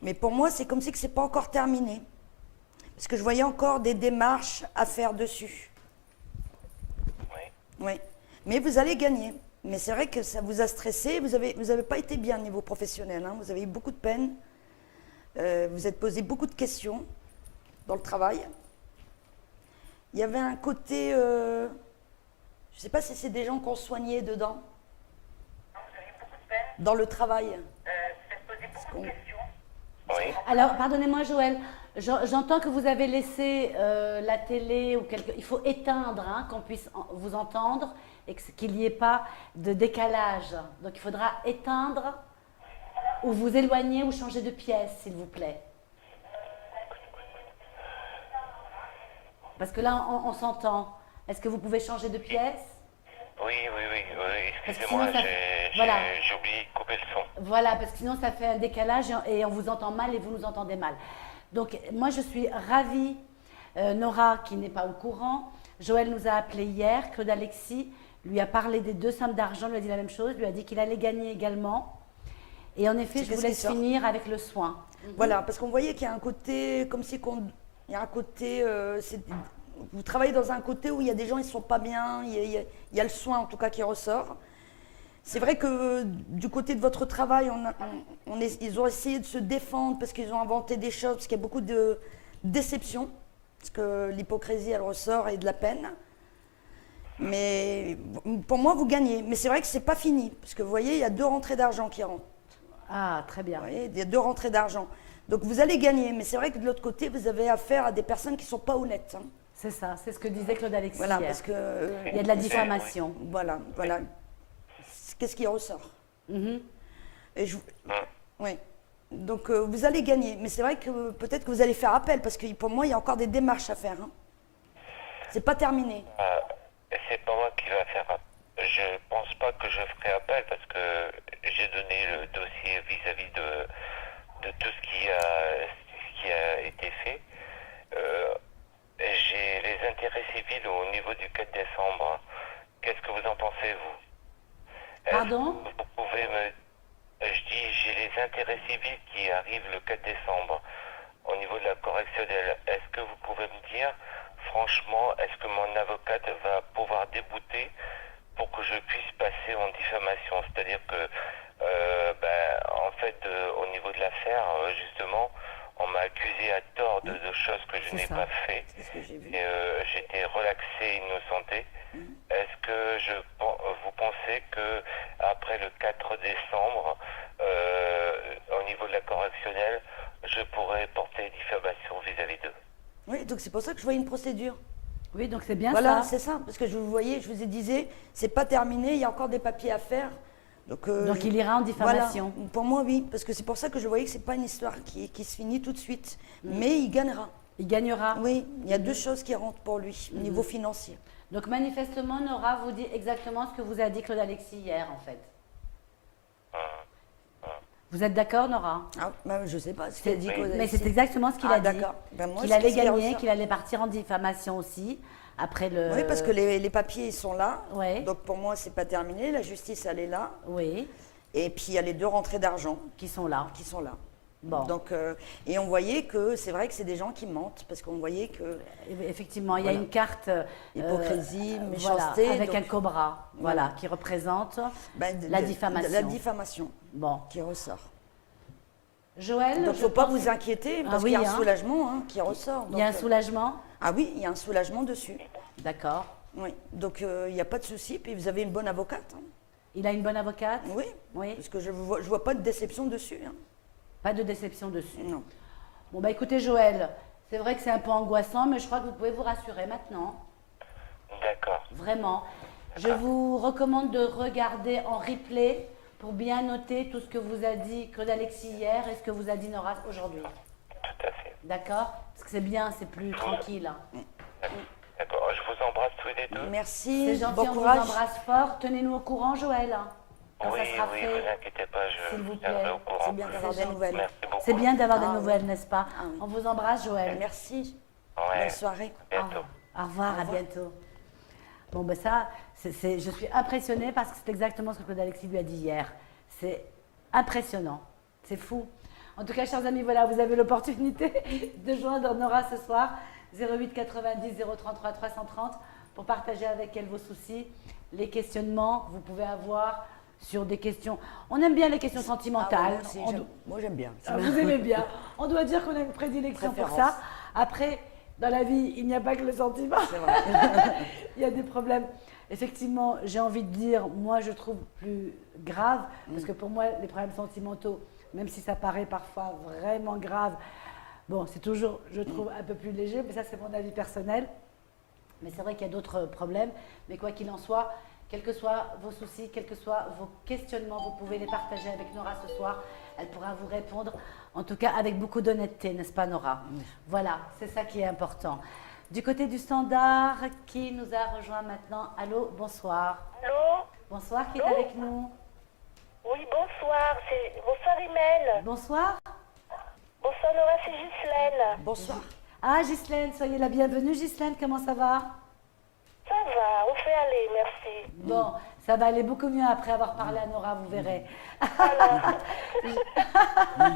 Mais pour moi, c'est comme si que c'est pas encore terminé. Parce que je voyais encore des démarches à faire dessus. Oui. Oui. Mais vous allez gagner. Mais c'est vrai que ça vous a stressé. Vous avez pas été bien au niveau professionnel. Hein. Vous avez eu beaucoup de peine. Vous êtes posé beaucoup de questions dans le travail. Il y avait un côté... je ne sais pas si c'est des gens qu'on soignait dedans. Vous avez eu beaucoup de peine, Dans le travail. vous êtes posé beaucoup de questions. Oui. Alors, pardonnez-moi, Joël, j'entends que vous avez laissé la télé ou il faut éteindre, hein, qu'on puisse vous entendre et qu'il n'y ait pas de décalage. Donc, il faudra éteindre ou vous éloigner ou changer de pièce, s'il vous plaît. Parce que là, on s'entend. Est-ce que vous pouvez changer de pièce? Oui, Parce que excusez-moi, sinon, j'ai oublié de couper le son. Voilà, parce que sinon ça fait un décalage et on vous entend mal et vous nous entendez mal. Donc moi je suis ravie, Nora qui n'est pas au courant, Joël nous a appelé hier, Claude Alexis, lui a parlé des 2 sommes d'argent, lui a dit la même chose, lui a dit qu'il allait gagner également. Et en effet, C'est je vous qu'est-ce qui laisse sort finir avec le soin. Voilà, parce qu'on voyait qu'il y a un côté, comme si il y a un côté, vous travaillez dans un côté où il y a des gens, ils ne sont pas bien, il y a le soin en tout cas qui ressort. C'est vrai que du côté de votre travail, ils ont essayé de se défendre parce qu'ils ont inventé des choses, parce qu'il y a beaucoup de déception, parce que l'hypocrisie, elle ressort et de la peine. Mais pour moi, vous gagnez. Mais c'est vrai que ce n'est pas fini, parce que vous voyez, il y a 2 rentrées d'argent qui rentrent. Ah, très bien. Vous voyez, il y a 2 rentrées d'argent. Donc vous allez gagner, mais c'est vrai que de l'autre côté, vous avez affaire à des personnes qui ne sont pas honnêtes. Hein. C'est ça, c'est ce que disait Claude Alexis Voilà, hier. parce que... Il y a de la diffamation. Voilà. Qu'est-ce qui ressort? Et oui. Donc vous allez gagner, mais c'est vrai que peut-être que vous allez faire appel, parce que pour moi, il y a encore des démarches à faire. Hein. C'est pas terminé. C'est pas moi qui va faire appel. Je pense pas que je ferai appel parce que j'ai donné le dossier vis-à-vis de tout ce qui a été fait. J'ai les intérêts civils au niveau du 4 décembre. Qu'est-ce que vous en pensez, vous? Pardon? Vous pouvez je dis, j'ai les intérêts civils qui arrivent le 4 décembre au niveau de la correctionnelle. Est-ce que vous pouvez me dire, franchement, est-ce que mon avocate va pouvoir débouter pour que je puisse passer en diffamation? C'est-à-dire que, en fait, au niveau de l'affaire, justement, on m'a accusé à tort de choses que je n'ai pas fait. C'est ce que j'ai vu. Et j'étais relaxé, innocenté. Est-ce que vous pensez que après le 4 décembre, au niveau de la correctionnelle, je pourrais porter diffamation vis-à-vis d'eux? Oui, donc c'est pour ça que je voyais une procédure. Oui, donc c'est bien Voilà, ça. c'est ça, parce que je vous ai disais, c'est pas terminé, il y a encore des papiers à faire. Donc il ira en diffamation. Voilà. Pour moi, oui, parce que c'est pour ça que je voyais que c'est pas une histoire qui se finit tout de suite. Mais il gagnera. Il gagnera. Oui, il y a 2 choses qui rentrent pour lui, au niveau financier. Donc manifestement, Nora vous dit exactement ce que vous a dit Claude Alexis hier, en fait. Vous êtes d'accord, Nora? Je sais pas ce qu'il a dit. Mais c'est exactement ce qu'il a dit. D'accord. Ben, moi, Qu'il c'est allait ce qui gagner, ressort. qu'il allait partir en diffamation aussi. Après le... Oui, parce que les papiers, ils sont là. Ouais. Donc pour moi, c'est pas terminé. La justice, elle est là. Oui, Et puis il y a les 2 rentrées d'argent qui sont là. qui sont là. Bon. Donc, et on voyait que c'est vrai que c'est des gens qui mentent, parce qu'on voyait que Effectivement, il y a une carte hypocrisie, voilà, méchanceté, avec donc- un cobra, voilà, qui représente la diffamation. La diffamation Bon, qui ressort. Joël, Donc il ne je faut pas pense- vous inquiéter, parce oui, qu'il y a un hein. soulagement qui ressort. Il y a un Donc, soulagement, Ah oui, il y a un soulagement dessus. d'accord. Oui. Donc il n'y a pas de souci, puis vous avez une bonne avocate. Hein. Il a une bonne avocate, Oui, oui, parce que je vois pas de déception dessus. Hein. pas de déception dessus. Non. Bon, bah écoutez, Joël, c'est vrai que c'est un peu angoissant, mais je crois que vous pouvez vous rassurer maintenant, D'accord. vraiment. Je vous recommande de regarder en replay pour bien noter tout ce que vous a dit Claude Alexis hier et ce que vous a dit Nora aujourd'hui. Tout à fait. D'accord? Parce que c'est bien, c'est plus tranquille. D'accord. Je vous embrasse tous les 2. Merci, C'est gentil, bon on vous courage. embrasse fort. Tenez-nous au courant, Joël. Quand Oui, ça sera oui, fait. vous inquiétez pas, s'il vous je viendrai plaît. au courant. C'est bien d'avoir C'est des gentil. nouvelles. Merci beaucoup. C'est bien d'avoir des Ah, nouvelles, n'est-ce pas? Ah, oui. On vous embrasse, Joël. Merci. Ouais. Bonne soirée. Bientôt. Au revoir, à bientôt. Bon, ben ça, je suis impressionnée parce que c'est exactement ce que Claude Alexis lui a dit hier. C'est impressionnant. C'est fou. En tout cas, chers amis, voilà, vous avez l'opportunité de joindre Nora ce soir, 08 90 033 330, pour partager avec elle vos soucis, les questionnements que vous pouvez avoir sur des questions. On aime bien les questions sentimentales. Moi, j'aime bien. Ah, vous aimez bien. On doit dire qu'on a une prédilection pour Préférence. ça. Après, dans la vie, il n'y a pas que le sentiment. C'est vrai. Il y a des problèmes. Effectivement, j'ai envie de dire, moi, je trouve plus grave, parce que pour moi, les problèmes sentimentaux, même si ça paraît parfois vraiment grave, bon, c'est toujours, je trouve, un peu plus léger, mais ça, c'est mon avis personnel. Mais c'est vrai qu'il y a d'autres problèmes. Mais quoi qu'il en soit, quels que soient vos soucis, quels que soient vos questionnements, vous pouvez les partager avec Nora ce soir. Elle pourra vous répondre, en tout cas avec beaucoup d'honnêteté, n'est-ce pas, Nora? Voilà, c'est ça qui est important. Du côté du standard, qui nous a rejoint maintenant? Allô, bonsoir. Allô? Bonsoir, qui est Allô avec nous? Oui, bonsoir. Bonsoir, Imen. Bonsoir. Bonsoir, Nora, c'est Ghislaine. Bonsoir. Ah, Ghislaine, soyez la bienvenue. Ghislaine, comment ça va? Ça va, on fait aller, merci. Bon, ça va aller beaucoup mieux après avoir parlé à Nora, vous verrez.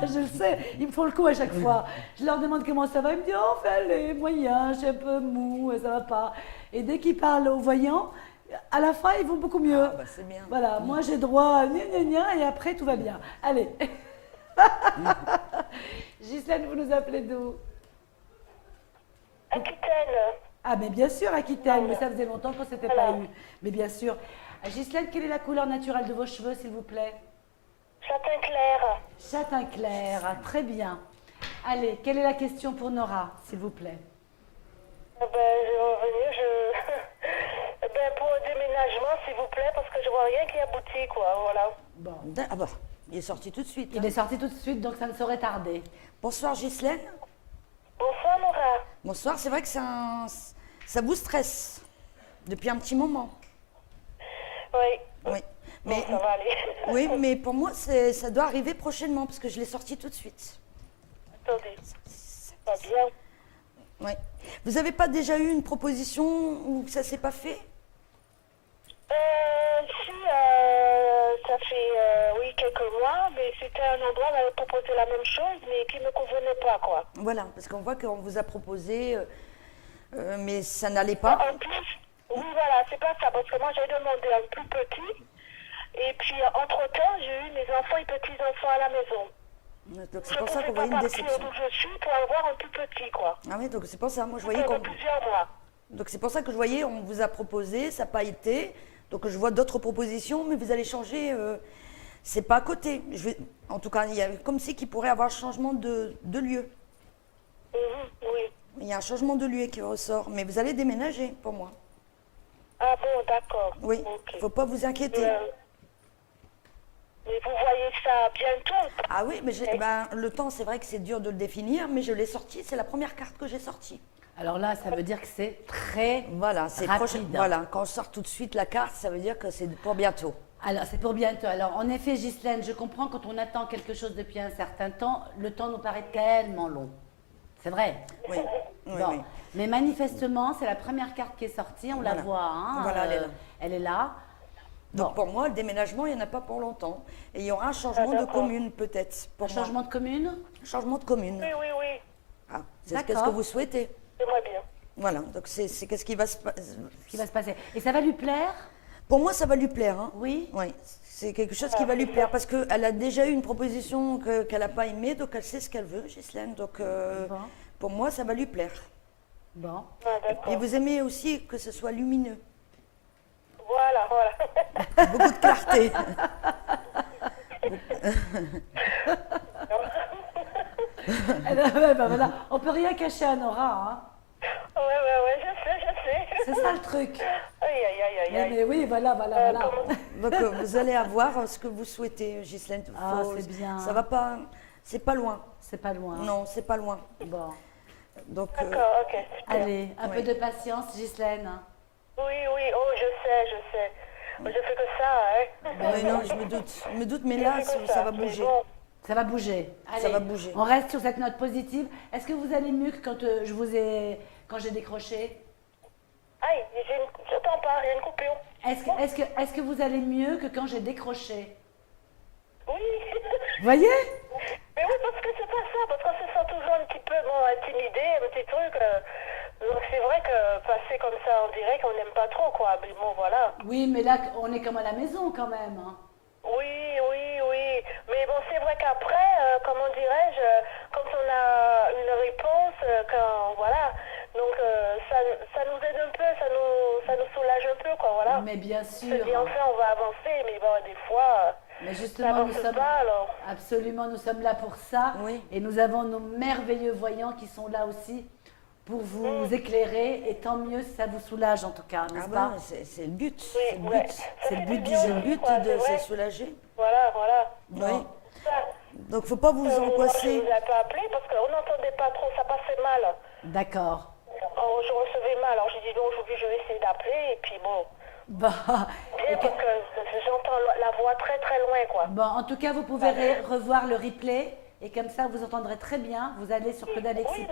Je le sais, ils me font le coup à chaque fois. Je leur demande comment ça va, ils me disent oh, fait aller, moyen, je suis un peu mou, ça va pas. Et dès qu'ils parlent aux voyants, à la fin, ils vont beaucoup mieux. Ah, bah, c'est bien. Voilà, moi j'ai droit à gna gna gna et après tout va bien. Allez. Ghislaine, vous nous appelez d'où? Aquitaine, Ah, mais bien sûr, Aquitaine, mais ça faisait longtemps qu'on ne s'était pas eu. Mais bien sûr. Ghislaine, quelle est la couleur naturelle de vos cheveux, s'il vous plaît? châtain clair. Châtain clair, très bien. Allez, quelle est la question pour Nora, s'il vous plaît? Ben, je vais revenir, ben, pour le déménagement, s'il vous plaît, parce que je vois rien qui aboutit, quoi, voilà. Bon. Ah bah, il est sorti tout de suite. Il est sorti tout de suite, donc ça ne saurait tarder. Bonsoir Ghislaine. Bonsoir, Nora. Bonsoir, c'est vrai que ça vous stresse depuis un petit moment. Oui. Oui. Bon, Mais, ça va aller. oui, mais pour moi, ça doit arriver prochainement parce que je l'ai sorti tout de suite. Attendez. Pas bien. Oui. Vous n'avez pas déjà eu une proposition où ça s'est pas fait? Si, ça fait, oui, quelques mois, mais c'était un endroit où on m'avait proposé la même chose, mais qui ne me convenait pas, quoi. Voilà, parce qu'on voit qu'on vous a proposé, mais ça n'allait pas. En plus, oui, voilà, c'est pas ça, parce que moi, j'avais demandé un plus petit, et puis, entre-temps, j'ai eu mes enfants et petits-enfants à la maison. Donc c'est Je pour ça ne qu'on pouvais voyait pas une partir déception. d'où je suis pour avoir un plus petit, quoi. Ah oui, donc c'est pour ça, moi je voyais Pendant qu'on... plusieurs mois. Donc c'est pour ça que je voyais, on vous a proposé, ça n'a pas été. Donc je vois d'autres propositions, mais vous allez changer, c'est pas à côté. En tout cas, il y a comme si qu'il pourrait avoir changement de lieu. Oui. Il y a un changement de lieu qui ressort, mais vous allez déménager pour moi. Ah bon, d'accord. Oui, Ok. il ne faut pas vous inquiéter. Mais vous voyez ça bientôt? Ah oui, mais le temps, c'est vrai que c'est dur de le définir, mais je l'ai sorti, c'est la première carte que j'ai sortie. Alors là, ça veut dire que c'est très Voilà, c'est rapide. proche. Voilà, quand on sort tout de suite la carte, ça veut dire que c'est pour bientôt. Alors, c'est pour bientôt. Alors, en effet, Ghislaine, je comprends quand on attend quelque chose depuis un certain temps, le temps nous paraît tellement long. C'est vrai. Oui, oui, Bon. oui. Mais manifestement, c'est la première carte qui est sortie, on la Voilà. voit. Hein, Voilà, elle est là. Elle est là. Donc Bon. pour moi, le déménagement, il n'y en a pas pour longtemps. Et il y aura un changement de commune peut-être. Pour Un moi. changement de commune? Changement de commune. Oui, oui, oui. Ah, c'est ce D'accord. que vous souhaitez. J'aimerais bien. Voilà, donc c'est qu'est-ce qui va se passer. Ce qui va se passer. Et ça va lui plaire? Pour moi, ça va lui plaire. Hein. Oui. Oui, c'est quelque chose qui va lui plaire parce qu'elle a déjà eu une proposition qu'elle n'a pas aimée, donc elle sait ce qu'elle veut, Ghislaine. Donc Bon. pour moi, ça va lui plaire. Bon. Ah, d'accord. Et vous aimez aussi que ce soit lumineux. Voilà. Beaucoup de clarté. Ouais, ben voilà. On peut rien cacher à Nora. Hein. Ouais, je sais. C'est ça le truc. Aïe. Mais oui, voilà. Donc vous allez avoir ce que vous souhaitez, Ghislaine. Ah, c'est bien. Ça va pas, c'est pas loin. C'est pas loin. Non, c'est pas loin. Bon. Donc D'accord, ok. Super. Allez, un peu de patience, Ghislaine. Oui, oh, je sais. Je fais que ça, hein. oui, non, je me doute, mais là, Je fais que ça va mais bouger. bon. Ça va bouger. Allez, Ça va bouger. On reste sur cette note positive. Est-ce que vous allez mieux que quand j'ai décroché? Aïe, j'entends pas, il y a une coupure. Est-ce que vous allez mieux que quand j'ai décroché? Oui. Vous voyez? Mais oui, parce que c'est pas ça, parce qu'on se sent toujours un petit peu intimidé, un petit truc. Donc c'est vrai que passer comme ça, on dirait qu'on n'aime pas trop, quoi. Mais bon, voilà. Oui, mais là, on est comme à la maison quand même. Hein. Oui. Mais bon, c'est vrai qu'après, comment dirais-je, quand on a une réponse, voilà. Donc ça nous aide un peu, ça nous soulage un peu, quoi, voilà. Mais bien On se sûr. dit enfin, on va avancer, mais bon, des fois, Mais ça justement, nous avance sommes pas, alors. absolument, nous sommes là pour ça. Oui. Et nous avons nos merveilleux voyants qui sont là aussi pour vous éclairer. Et tant mieux si ça vous soulage en tout cas, n'est-ce Ah pas? ben, c'est le but. Oui, C'est le ouais. but. Ça C'est le fait but du du bien jeu, le aussi, but quoi, de c'est vrai. se soulager. Voilà. Oui. Ça, Donc faut pas vous moi, je angoisser. vous ai pas appelé parce qu'on n'entendait pas trop, ça passait mal. D'accord. Alors, je recevais mal, alors j'ai dit non, aujourd'hui je vais essayer d'appeler, et puis bon. Bah, Bien, parce que j'entends la voix très très loin, quoi. bon, en tout cas, vous pouvez revoir le replay Et comme ça, vous entendrez très bien. Vous allez sur Oui, claudealexis.tv.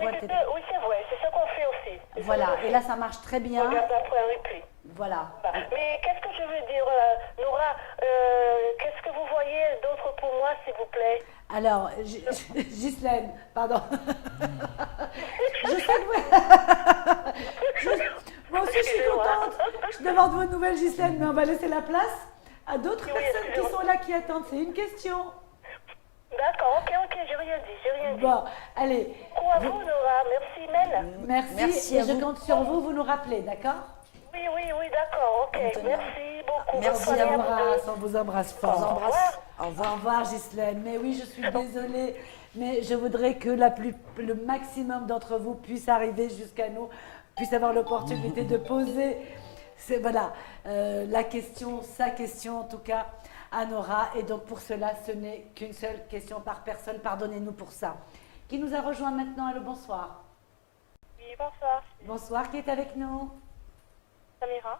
oui, c'est vrai, c'est ce qu'on fait aussi. C'est ce Voilà, qu'on fait. et là, ça marche très bien. On regarde après un replay. Voilà. Mais qu'est-ce que je veux dire, Nora, qu'est-ce que vous voyez d'autre pour moi, s'il vous plaît? Alors, Ghislaine, pardon. Je sais que vous... Moi aussi, je suis Excusez-moi. contente. Je demande vos nouvelles, Ghislaine, mais on va laisser la place à d'autres Oui, personnes qui excusez-moi. sont là, qui attendent. C'est une question. D'accord, ok, j'ai rien dit, j'ai rien dit. Bon, allez. Coucou à vous, Nora, merci, Mel. Merci, Merci et à je vous. compte sur vous, vous nous rappelez, d'accord? Oui, d'accord, ok, Antonia. merci beaucoup. Merci Bonne On à vous soirée vous. vous deux. embrasse, on vous embrasse On fort. vous embrasse. Au Au revoir. revoir Ghislaine, mais oui je suis désolée, mais je voudrais que le maximum d'entre vous puisse arriver jusqu'à nous, puisse avoir l'opportunité de poser voilà, la question, sa question en tout cas à Nora, et donc pour cela ce n'est qu'une seule question par personne, pardonnez-nous pour ça. Qui nous a rejoint maintenant? Allô, bonsoir. Oui, bonsoir, Bonsoir, qui est avec nous? Samira.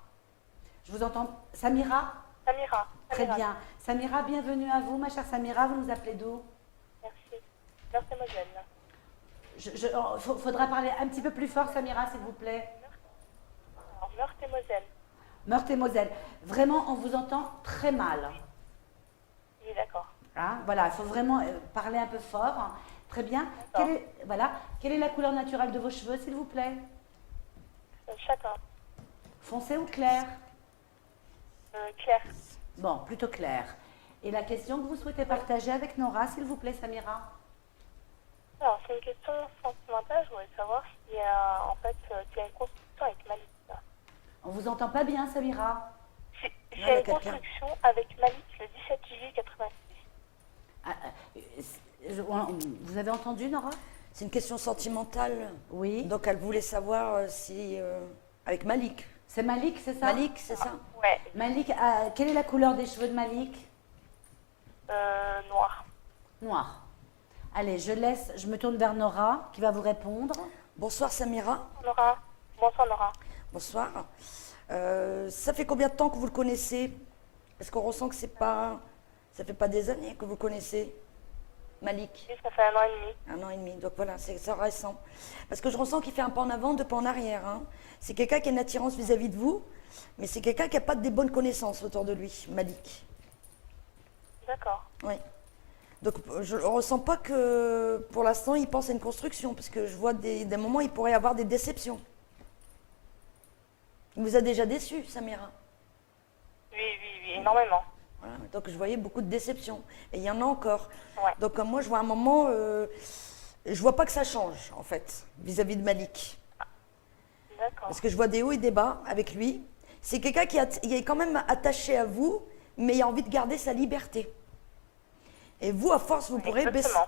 Je vous entends. Samira? Samira. Très bien. Samira, bienvenue à vous, ma chère Samira, vous nous appelez d'où? Merci. Meurthe-et-Moselle. Faudra parler un petit peu plus fort, Samira, s'il vous plaît. Alors, Meurthe-et-Moselle. Meurthe-et-Moselle. Vraiment, on vous entend très mal. Oui, d'accord. Hein, voilà, il faut vraiment parler un peu fort. Très bien. D'accord. Quelle est la couleur naturelle de vos cheveux, s'il vous plaît? Châtain. Foncé ou clair? Claire. Bon, plutôt clair. Et la question que vous souhaitez partager avec Nora, s'il vous plaît, Samira? Alors, c'est une question sentimentale. Je voulais savoir s'il y a, en fait, s'il y a une construction avec Malik. On vous entend pas bien, Samira. S'il y il y a a une quelqu'un. construction avec Malik le 17 juillet 86. Ah, vous avez entendu, Nora? C'est une question sentimentale. Oui. Donc elle voulait savoir si avec Malik. C'est Malik, c'est ça? Malik, c'est ça? Ouais, Malik, quelle est la couleur des cheveux de Malik? noir. Noir. Allez, je me tourne vers Nora qui va vous répondre. Bonsoir Samira. Nora. Bonsoir, Nora. Bonsoir. Ça fait combien de temps que vous le connaissez? Parce qu'on ressent que ça fait pas des années que vous connaissez Malik. Oui, ça fait 1 an et demi. 1 an et demi, donc voilà, c'est ça récent. Parce que je ressens qu'il fait un pas en avant, 2 pas en arrière. Hein. C'est quelqu'un qui a une attirance vis-à-vis de vous, mais c'est quelqu'un qui n'a pas des bonnes connaissances autour de lui, Malik. D'accord. Oui. Donc je ne ressens pas que pour l'instant il pense à une construction, parce que je vois des moments où il pourrait y avoir des déceptions. Il vous a déjà déçu, Samira. Oui, énormément. Voilà, donc je voyais beaucoup de déceptions. Et il y en a encore. Ouais. Donc moi je vois un moment, je vois pas que ça change en fait, vis-à-vis de Malik. D'accord. Parce que je vois des hauts et des bas avec lui. C'est quelqu'un qui est quand même attaché à vous, mais il a envie de garder sa liberté. Et vous, à force, vous pourrez baisser. Exactement.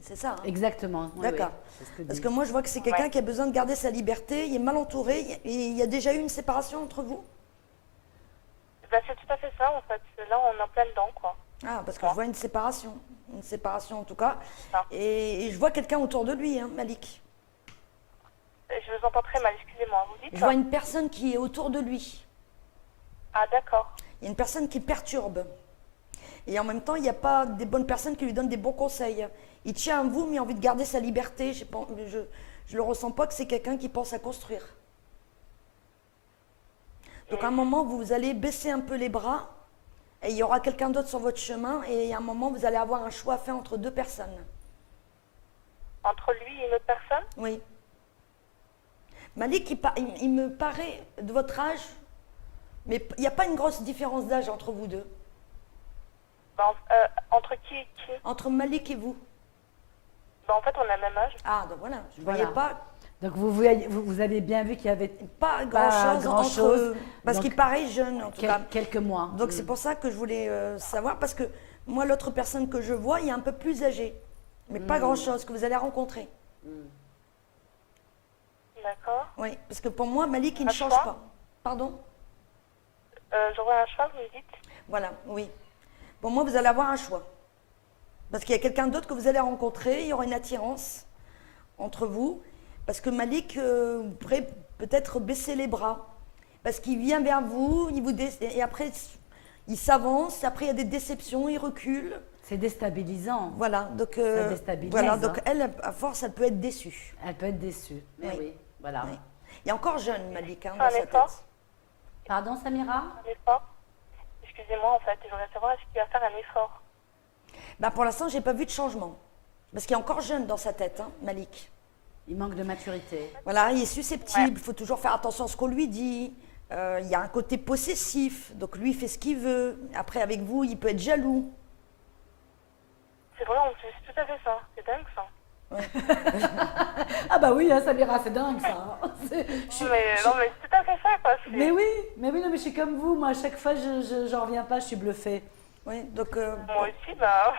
C'est ça, hein? Exactement. oui, D'accord. oui, c'est ce que Parce dit. que moi, je vois que c'est quelqu'un Ouais. qui a besoin de garder sa liberté, il est mal entouré, il y a déjà eu une séparation entre vous? Bah, c'est tout à fait ça, en fait. Là, on est en plein dedans, quoi. Ah, parce que je vois une séparation en tout cas. Ah. Et je vois quelqu'un autour de lui, hein, Malik. Je vous entends très mal, excusez-moi. Vous dites Je ça? vois une personne qui est autour de lui. Ah, d'accord. Il y a une personne qui perturbe. Et en même temps, il n'y a pas des bonnes personnes qui lui donnent des bons conseils. Il tient à vous, mais il a envie de garder sa liberté. Je ne le ressens pas que c'est quelqu'un qui pense à construire. Donc à un moment, vous allez baisser un peu les bras et il y aura quelqu'un d'autre sur votre chemin et à un moment, vous allez avoir un choix à faire entre 2 personnes. Entre lui et une autre personne? Oui. Malik, il me paraît de votre âge, mais il n'y a pas une grosse différence d'âge entre vous deux. Bah, entre qui et qui? Entre Malik et vous. Bah, en fait, on a le même âge. Ah, donc voilà, je ne Voilà. voyais pas, Donc vous avez bien vu qu'il y avait pas grand-chose grand-chose. entre... Parce Donc, qu'il paraît jeune, en tout cas. quelques mois. Donc c'est pour ça que je voulais savoir, parce que moi, l'autre personne que je vois, il est un peu plus âgé. Mais pas grand-chose que vous allez rencontrer. D'accord. Oui, parce que pour moi, Malik, il ne Un change choix? pas. Pardon? J'aurai un choix, vous me dites? Voilà, oui. Pour moi, vous allez avoir un choix. Parce qu'il y a quelqu'un d'autre que vous allez rencontrer, il y aura une attirance entre vous. Parce que Malik, vous pourrez peut-être baisser les bras. Parce qu'il vient vers vous, et après, il s'avance, après il y a des déceptions, il recule. C'est déstabilisant. Voilà, donc, Ça déstabilise, voilà, donc hein. elle, à force, elle peut être déçue. Elle peut être déçue. Mais Oui. oui, voilà. Oui. Il est encore jeune, Malik, hein, Un dans sa effort. tête. Pardon, Samira? Un effort. Excusez-moi, en fait, je voudrais savoir est-ce qu'il va faire un effort. Ben, pour l'instant, j'ai pas vu de changement. Parce qu'il est encore jeune dans sa tête, hein, Malik. Il manque de maturité. Voilà, il est susceptible, il faut toujours faire attention à ce qu'on lui dit. Il y a un côté possessif, donc lui, il fait ce qu'il veut. Après, avec vous, il peut être jaloux. C'est vrai, en plus, tout à fait ça. C'est dingue ça. Ah bah oui, hein, Samira, c'est dingue ça. Hein. Non, mais c'est tout à fait ça, quoi. Mais oui, non, mais je suis comme vous. Moi, à chaque fois, j'en reviens pas, je suis bluffée. Oui, donc, Moi aussi, bah.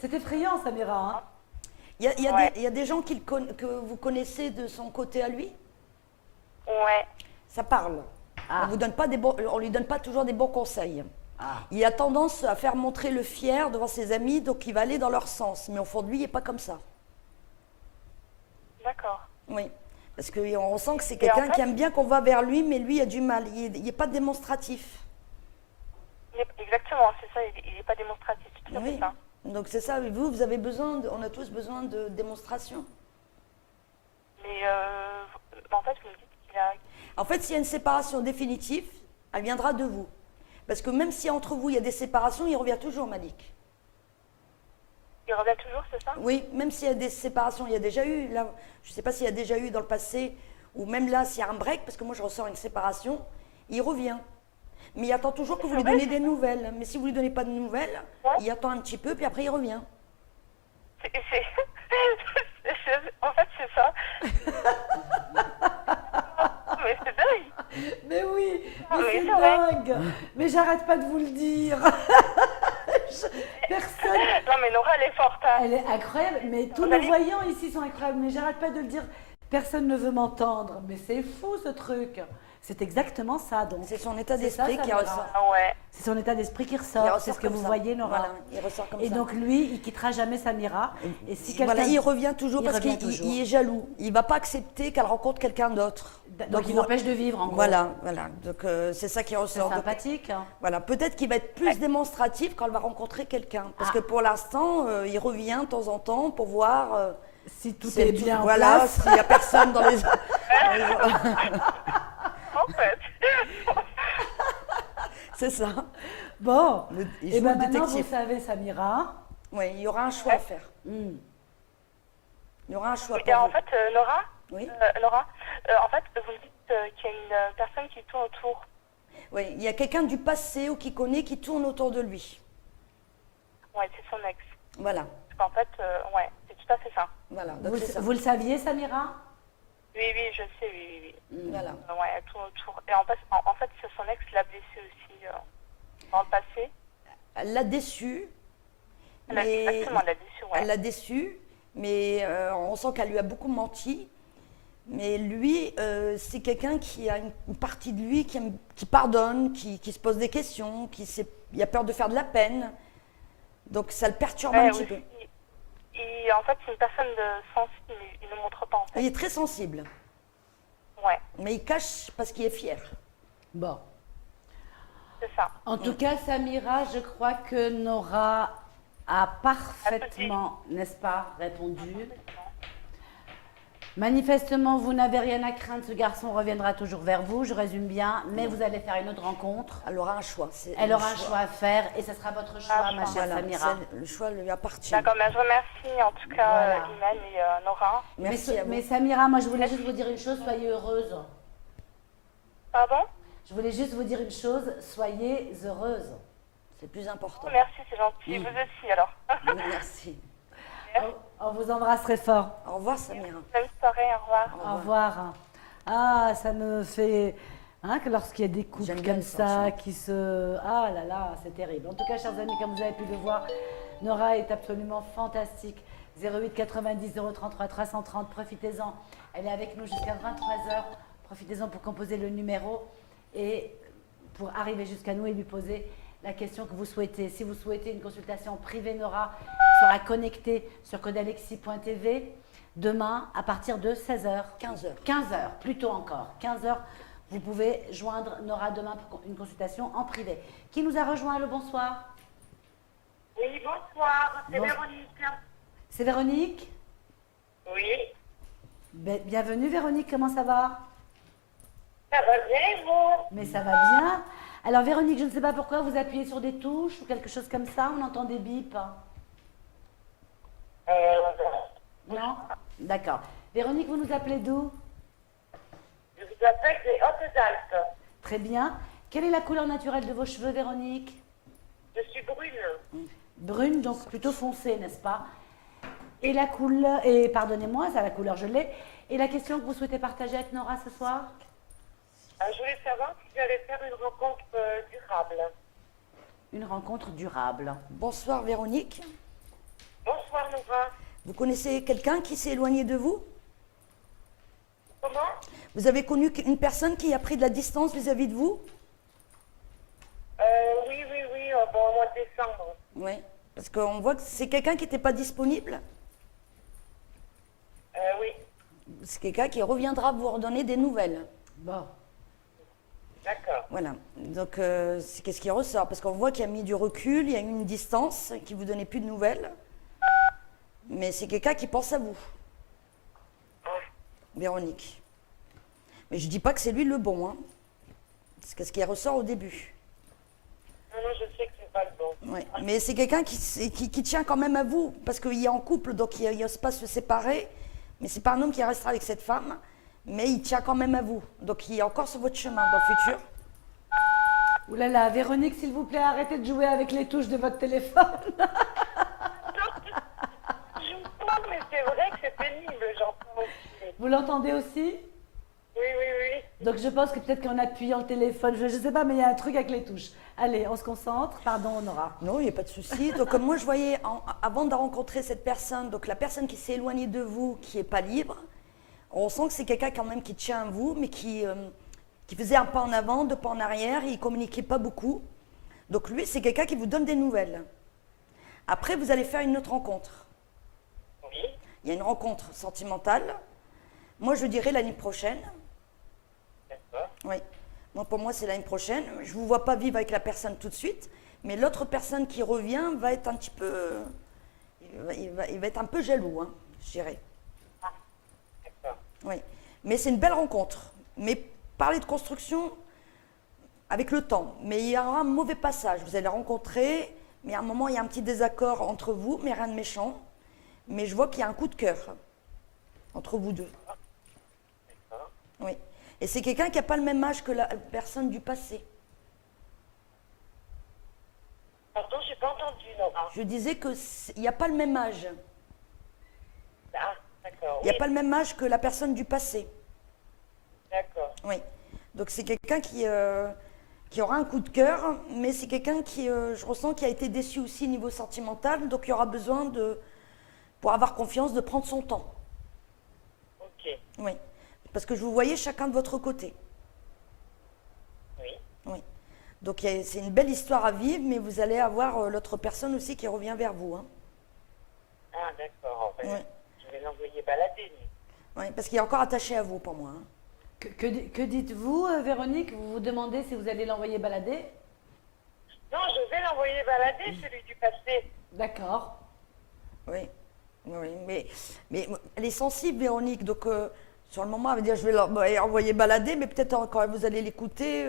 C'est effrayant, Samira. Hein. il y a des gens que vous connaissez de son côté à lui. Ouais. Ça parle. Ah. On lui donne pas toujours des bons conseils. Ah. Il a tendance à faire montrer le fier devant ses amis, donc il va aller dans leur sens. Mais au fond de lui, il n'est pas comme ça. D'accord. Oui, parce qu'on ressent que c'est Et quelqu'un en fait- qui aime bien qu'on va vers lui, mais lui, il a du mal. Il n'est pas démonstratif. Exactement, c'est ça, il n'est pas démonstratif. C'est tout à fait Oui. ça. Donc c'est ça, vous avez besoin, on a tous besoin de démonstration. Mais en fait, vous me dites qu'il a. En fait, s'il y a une séparation définitive, elle viendra de vous. Parce que même si entre vous, il y a des séparations, il revient toujours, Malik. Il revient toujours, c'est ça? Oui, même s'il y a des séparations, il y a déjà eu, là, je ne sais pas s'il y a déjà eu dans le passé, ou même là, s'il y a un break, parce que moi je ressens une séparation, il revient. Mais il attend toujours que vous lui donniez des nouvelles. Mais si vous ne lui donnez pas de nouvelles, il attend un petit peu, puis après il revient. En fait, c'est ça. Mais c'est dingue. Mais oui, Ah, mais mais c'est c'est vrai. dingue. Mais j'arrête pas de vous le dire. Personne. Non, mais Nora, elle est forte. Hein. Elle est incroyable, mais tous nos voyants ici sont incroyables. Mais j'arrête pas de le dire. Personne ne veut m'entendre. Mais c'est fou ce truc. C'est exactement ça. Donc C'est son état C'est ça, d'esprit qui Samira. ressort. Ah ouais. c'est son état d'esprit qui Il ressort. ressort C'est ce que comme vous ça. voyez, Nora. Voilà, il ressort comme Et ça. donc lui, il quittera jamais Samira. Et si quelqu'un, Voilà, il revient toujours il parce revient qu'il toujours. il est jaloux. Il ne va pas accepter qu'elle rencontre quelqu'un d'autre. donc il vous- l'empêche de vivre en gros. Voilà. Donc c'est ça qui C'est ressort. Donc, sympathique. Hein. voilà, peut-être qu'il va être plus démonstratif quand elle va rencontrer quelqu'un. Parce Ah. que pour l'instant, il revient de temps en temps pour voir Si tout si est elle- bien en voilà, place. s'il n'y a personne dans les. En fait. C'est ça. Bon. Il Et joue ben le maintenant vous détective. savez, Samira. Oui, il y aura un choix à faire. Hmm. Il y aura un choix Et pour en vous. fait, Nora, Oui. Laura, en fait, vous me dites qu'il y a une personne qui tourne autour. Oui, il y a quelqu'un du passé ou qui connaît qui tourne autour de lui. Ouais, c'est son ex. Voilà. Parce qu'en fait, ouais, c'est tout à fait ça. Voilà. Donc c'est ça. Vous le saviez, Samira? Oui, je sais, oui. Voilà. Ouais, elle tourne autour. Et en fait, c'est son ex l'a blessée aussi dans le passé. Elle l'a déçu. Exactement, elle l'a déçue, ouais. Elle l'a déçu, mais on sent qu'elle lui a beaucoup menti. Mais lui, c'est quelqu'un qui a une partie de lui qui pardonne, qui se pose des questions, il a peur de faire de la peine. Donc ça le perturbe un petit peu. En fait, c'est une personne sensible, mais il ne montre pas en fait. Il est très sensible, Ouais, mais il cache parce qu'il est fier. Bon. c'est ça. En tout cas, Samira, je crois que Nora a parfaitement, n'est-ce pas, répondu. Manifestement, vous n'avez rien à craindre, ce garçon reviendra toujours vers vous, je résume bien, mais vous allez faire une autre rencontre. Elle aura un choix. Elle aura un choix à faire et ce sera votre choix, ma chère Voilà, Samira. le choix lui appartient. D'accord, mais je remercie en tout cas Voilà. Iman et Nora. Merci à vous. Mais Samira, moi je voulais juste vous dire une chose, soyez heureuse. Pardon? Je voulais juste vous dire une chose, soyez heureuse. C'est plus important. Merci, c'est gentil. Vous aussi alors. Merci. On vous embrasse très fort. Au revoir, Samira. Bonne soirée, au revoir. Au revoir. Ah, ça me fait... Hein, que lorsqu'il y a des couples J'aime bien comme le ça sentiment. qui se... Ah là là, c'est terrible. En tout cas, chers amis, comme vous avez pu le voir, Nora est absolument fantastique. 08 90 033 330, profitez-en. Elle est avec nous jusqu'à 23h. Profitez-en pour composer le numéro et pour arriver jusqu'à nous et lui poser la question que vous souhaitez. Si vous souhaitez une consultation privée, Nora sera connectée sur codalexi.tv demain à partir de 16h. 15h. 15h, plutôt encore. 15h, vous pouvez joindre Nora demain pour une consultation en privé. Qui nous a rejoint? Le bonsoir. Oui, bonsoir, c'est Bon- Véronique. C'est Véronique? Oui, Bienvenue Véronique, comment ça va? ça va bien et vous? Mais ça va bien. Alors Véronique, je ne sais pas pourquoi vous appuyez sur des touches ou quelque chose comme ça, on entend des bips. Non? D'accord. Véronique, vous nous appelez d'où? Je vous appelle des Hautes-Alpes. Très bien. Quelle est la couleur naturelle de vos cheveux, Véronique? Je suis brune. Brune, donc plutôt foncée, n'est-ce pas? Et la couleur, et pardonnez-moi, ça la couleur je l'ai. Et la question que vous souhaitez partager avec Nora ce soir? Je voulais savoir si j'allais faire une rencontre durable. Une rencontre durable. Bonsoir Véronique. Bonsoir Nora. Vous connaissez quelqu'un qui s'est éloigné de vous? Comment? Vous avez connu une personne qui a pris de la distance vis-à-vis de vous? Oui, bon, au mois de décembre. Oui. Parce qu'on voit que c'est quelqu'un qui n'était pas disponible. Oui, C'est quelqu'un qui reviendra vous redonner des nouvelles. Bon. d'accord. Voilà. Donc, c'est qu'est-ce qui ressort? Parce qu'on voit qu'il y a mis du recul, il y a eu une distance, qui ne vous donnait plus de nouvelles. Mais c'est quelqu'un qui pense à vous, Véronique. Mais je ne dis pas que c'est lui le bon, hein. C'est qu'est-ce qui ressort au début. Non, je sais que c'est pas le bon. Ouais. Mais c'est quelqu'un qui tient quand même à vous, parce qu'il est en couple, donc il n'ose pas se séparer. Mais c'est pas un homme qui restera avec cette femme, mais il tient quand même à vous. Donc il est encore sur votre chemin dans le futur. Ouh là là, Véronique, s'il vous plaît, arrêtez de jouer avec les touches de votre téléphone. Je joue pas, mais c'est vrai que c'est pénible, j'entends aussi. Vous l'entendez aussi? Oui. Donc je pense que peut-être qu'en appuyant le téléphone, je ne sais pas, mais il y a un truc avec les touches. Allez, on se concentre. Pardon, Nora. Non, il n'y a pas de souci. Donc moi je voyais, avant de rencontrer cette personne, donc la personne qui s'est éloignée de vous, qui n'est pas libre, on sent que c'est quelqu'un quand même qui tient à vous, mais qui faisait un pas en avant, deux pas en arrière, il ne communiquait pas beaucoup. Donc lui, c'est quelqu'un qui vous donne des nouvelles. Après, vous allez faire une autre rencontre. Oui, Il y a une rencontre sentimentale. Moi, je dirais l'année prochaine. d'accord. Oui. Moi, pour moi, c'est l'année prochaine. Je ne vous vois pas vivre avec la personne tout de suite, mais l'autre personne qui revient va être un petit peu... Il va être un peu jaloux, hein, je dirais. D'accord. Oui. Mais c'est une belle rencontre. Mais parler de construction avec le temps. Mais il y aura un mauvais passage. Vous allez rencontrer, mais à un moment, il y a un petit désaccord entre vous, mais rien de méchant. Mais je vois qu'il y a un coup de cœur entre vous deux. D'accord. Oui. Et c'est quelqu'un qui n'a pas le même âge que la personne du passé. Pardon, j'ai pas entendu, Nora. Je disais qu'il n'y a pas le même âge. Ah, d'accord. Il n'y a Oui, pas le même âge que la personne du passé. d'accord. Oui. Donc c'est quelqu'un qui aura un coup de cœur, mais c'est quelqu'un qui, je ressens, qui a été déçu aussi au niveau sentimental. Donc il y aura besoin pour avoir confiance, de prendre son temps. Ok. Oui. Parce que je vous voyais chacun de votre côté. Oui. Oui. Donc c'est une belle histoire à vivre, mais vous allez avoir l'autre personne aussi qui revient vers vous, hein. Ah, d'accord. Oui. Je vais l'envoyer balader, lui. Oui, parce qu'il est encore attaché à vous pour moi, hein. Que dites-vous, Véronique? Vous vous demandez si vous allez l'envoyer balader? Non, je vais l'envoyer balader, celui du passé. D'accord. Oui, oui, mais elle est sensible, Véronique, donc sur le moment, elle va dire je vais l'envoyer balader, mais peut-être quand vous allez l'écouter,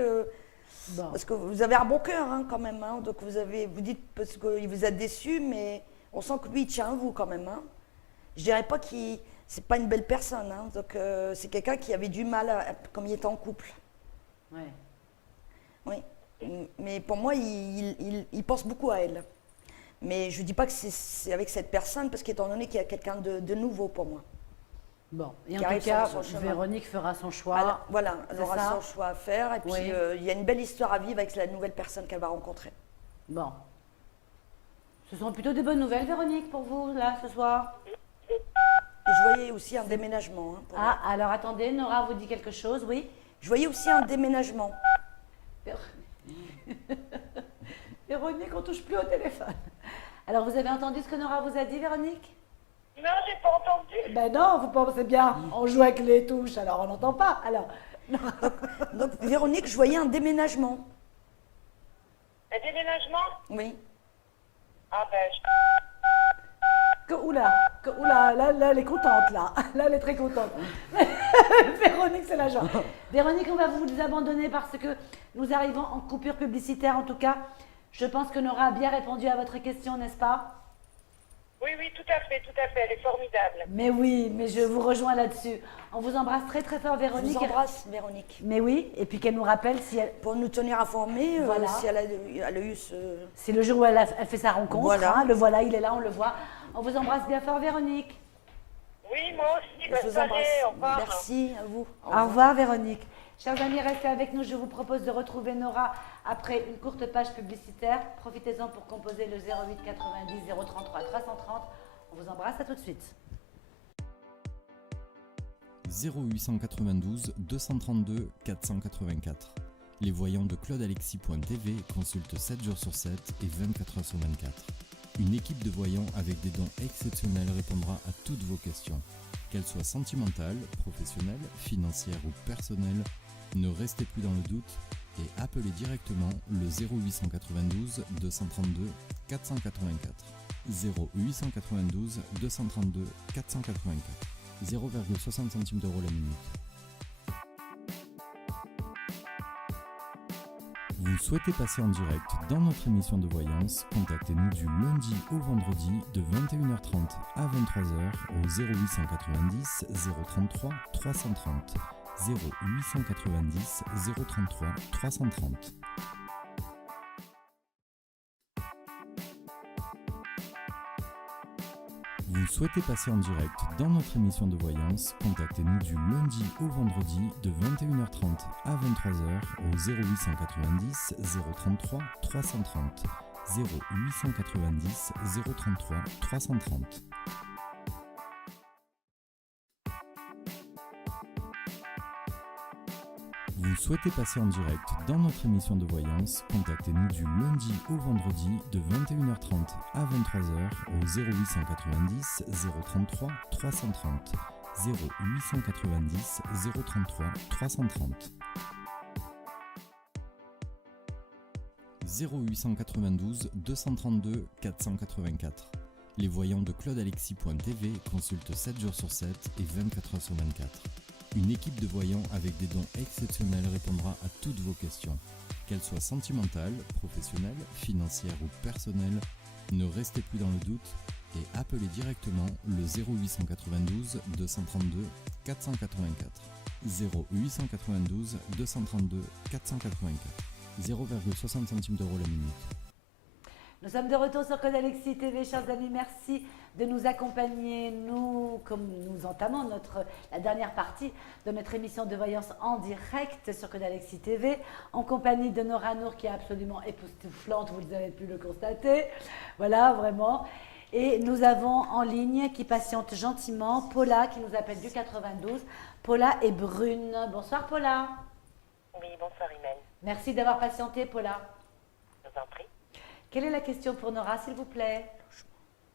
Bon. parce que vous avez un bon cœur, hein, quand même, hein, donc vous dites parce qu'il vous a déçu, mais on sent que lui, il tient à vous quand même, hein. Je dirais pas c'est pas une belle personne, hein, donc c'est quelqu'un qui avait du mal, comme il était en couple. Ouais. Oui, mais pour moi, il pense beaucoup à elle. Mais je ne dis pas que c'est avec cette personne, parce qu'étant donné qu'il y a quelqu'un de nouveau pour moi. Bon. Et en Qui tout arrive cas, sur son chemin. Véronique fera son choix. Voilà, elle c'est aura ça son choix à faire. Et puis, Oui. il y a une belle histoire à vivre avec la nouvelle personne qu'elle va rencontrer. Bon. Ce sont plutôt des bonnes nouvelles, Véronique, pour vous, là, ce soir? Et je voyais aussi un déménagement, hein, pour Ah, moi. alors attendez, Nora vous dit quelque chose, oui? Je voyais aussi un déménagement. Véronique, on touche plus au téléphone. Alors, vous avez entendu ce que Nora vous a dit, Véronique? Non, j'ai pas entendu. Ben non, vous pensez bien, on joue avec les touches, alors on n'entend pas. Alors, Donc, Véronique, je voyais un déménagement. Un déménagement? Oui. Ah ben, Oula, là, elle est contente, là. Là, elle est très contente. Véronique, c'est la joie. Véronique, on va vous abandonner parce que nous arrivons en coupure publicitaire, en tout cas. Je pense que Nora a bien répondu à votre question, n'est-ce pas? oui, tout à fait, elle est formidable. Mais oui, mais je vous rejoins là-dessus. On vous embrasse très très fort, Je Véronique. vous embrasse, Véronique. Mais oui, et puis qu'elle nous rappelle si, Pour nous tenir informés, Voilà. si elle a eu ce... si le jour où elle fait sa rencontre, Voilà. le voilà, il est là, on le voit. On vous embrasse bien fort, Véronique. Oui, moi aussi, Je bonne vous soirée, embrasse. au revoir. Merci à vous. Au revoir, Véronique. Chers amis, restez avec nous. Je vous propose de retrouver Nora après une courte page publicitaire. Profitez-en pour composer le 08 90 033 330. On vous embrasse, à tout de suite. 0892 232 484. Les voyants de claudealexis.tv consultent 7 jours sur 7 et 24 heures sur 24. Une équipe de voyants avec des dons exceptionnels répondra à toutes vos questions. Qu'elles soient sentimentales, professionnelles, financières ou personnelles, ne restez plus dans le doute et appelez directement le 0892 232 484. 0892 232 484. 0,60 centimes d'euros la minute. Vous souhaitez passer en direct dans notre émission de voyance? Contactez-nous du lundi au vendredi de 21h30 à 23h au 0890 033 330. 0890 033 330. Vous souhaitez passer en direct dans notre émission de voyance? Contactez-nous du lundi au vendredi de 21h30 à 23h au 0890 033 330. 0890 033 330. Vous souhaitez passer en direct dans notre émission de voyance? Contactez-nous du lundi au vendredi de 21h30 à 23h au 0890 033 330. 0890 033 330. 0892 232 484. Les voyants de claudealexis.tv consultent 7 jours sur 7 et 24 heures sur 24. Une équipe de voyants avec des dons exceptionnels répondra à toutes vos questions. Qu'elles soient sentimentales, professionnelles, financières ou personnelles, ne restez plus dans le doute et appelez directement le 0892 232 484. 0892 232 484. 0,60 centimes d'euros la minute. Nous sommes de retour sur Code Alexis TV, chers amis. Merci de nous accompagner, comme nous entamons la dernière partie de notre émission de voyance en direct sur Code Alexis TV, en compagnie de Nora Nour, qui est absolument époustouflante, vous avez pu le constater. Voilà, vraiment. Et nous avons en ligne, qui patiente gentiment, Paula, qui nous appelle du 92. Paula et Brune. Bonsoir, Paula. Oui, bonsoir, Imen. Merci d'avoir patienté, Paula. Je vous en prie. Quelle est la question pour Nora, s'il vous plaît?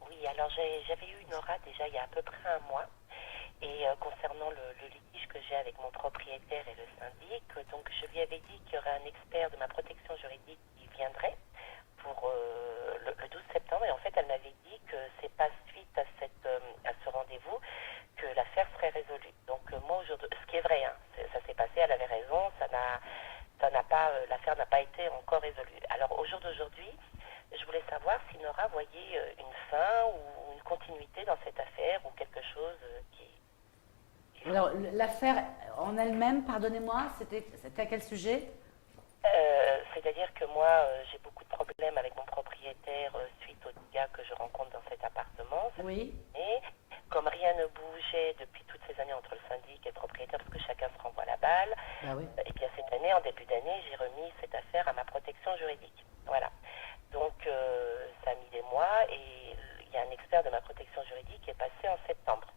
Oui, alors j'avais eu Nora déjà il y a à peu près un mois. Et concernant le litige que j'ai avec mon propriétaire et le syndic, donc je lui avais dit qu'il y aurait un expert de ma protection juridique qui viendrait pour le 12 septembre. Et en fait, elle m'avait dit que c'est pas suite à ce rendez-vous que l'affaire serait résolue. Donc moi, aujourd'hui, ce qui est vrai, hein, ça s'est passé, elle avait raison, l'affaire n'a pas été encore résolue. Alors au jour d'aujourd'hui, je voulais savoir si Nora voyait une fin ou une continuité dans cette affaire ou quelque chose qui... Alors, l'affaire en elle-même, pardonnez-moi, c'était à quel sujet? C'est-à-dire que moi, j'ai beaucoup de problèmes avec mon propriétaire suite aux dégâts que je rencontre dans cet appartement. Oui. Et comme rien ne bougeait depuis toutes ces années entre le syndic et le propriétaire, parce que chacun se renvoie la balle, Bah oui. et bien cette année, en début d'année, j'ai remis cette affaire à ma protection juridique. Voilà. Donc, ça a mis des mois et il y a un expert de ma protection juridique qui est passé en septembre,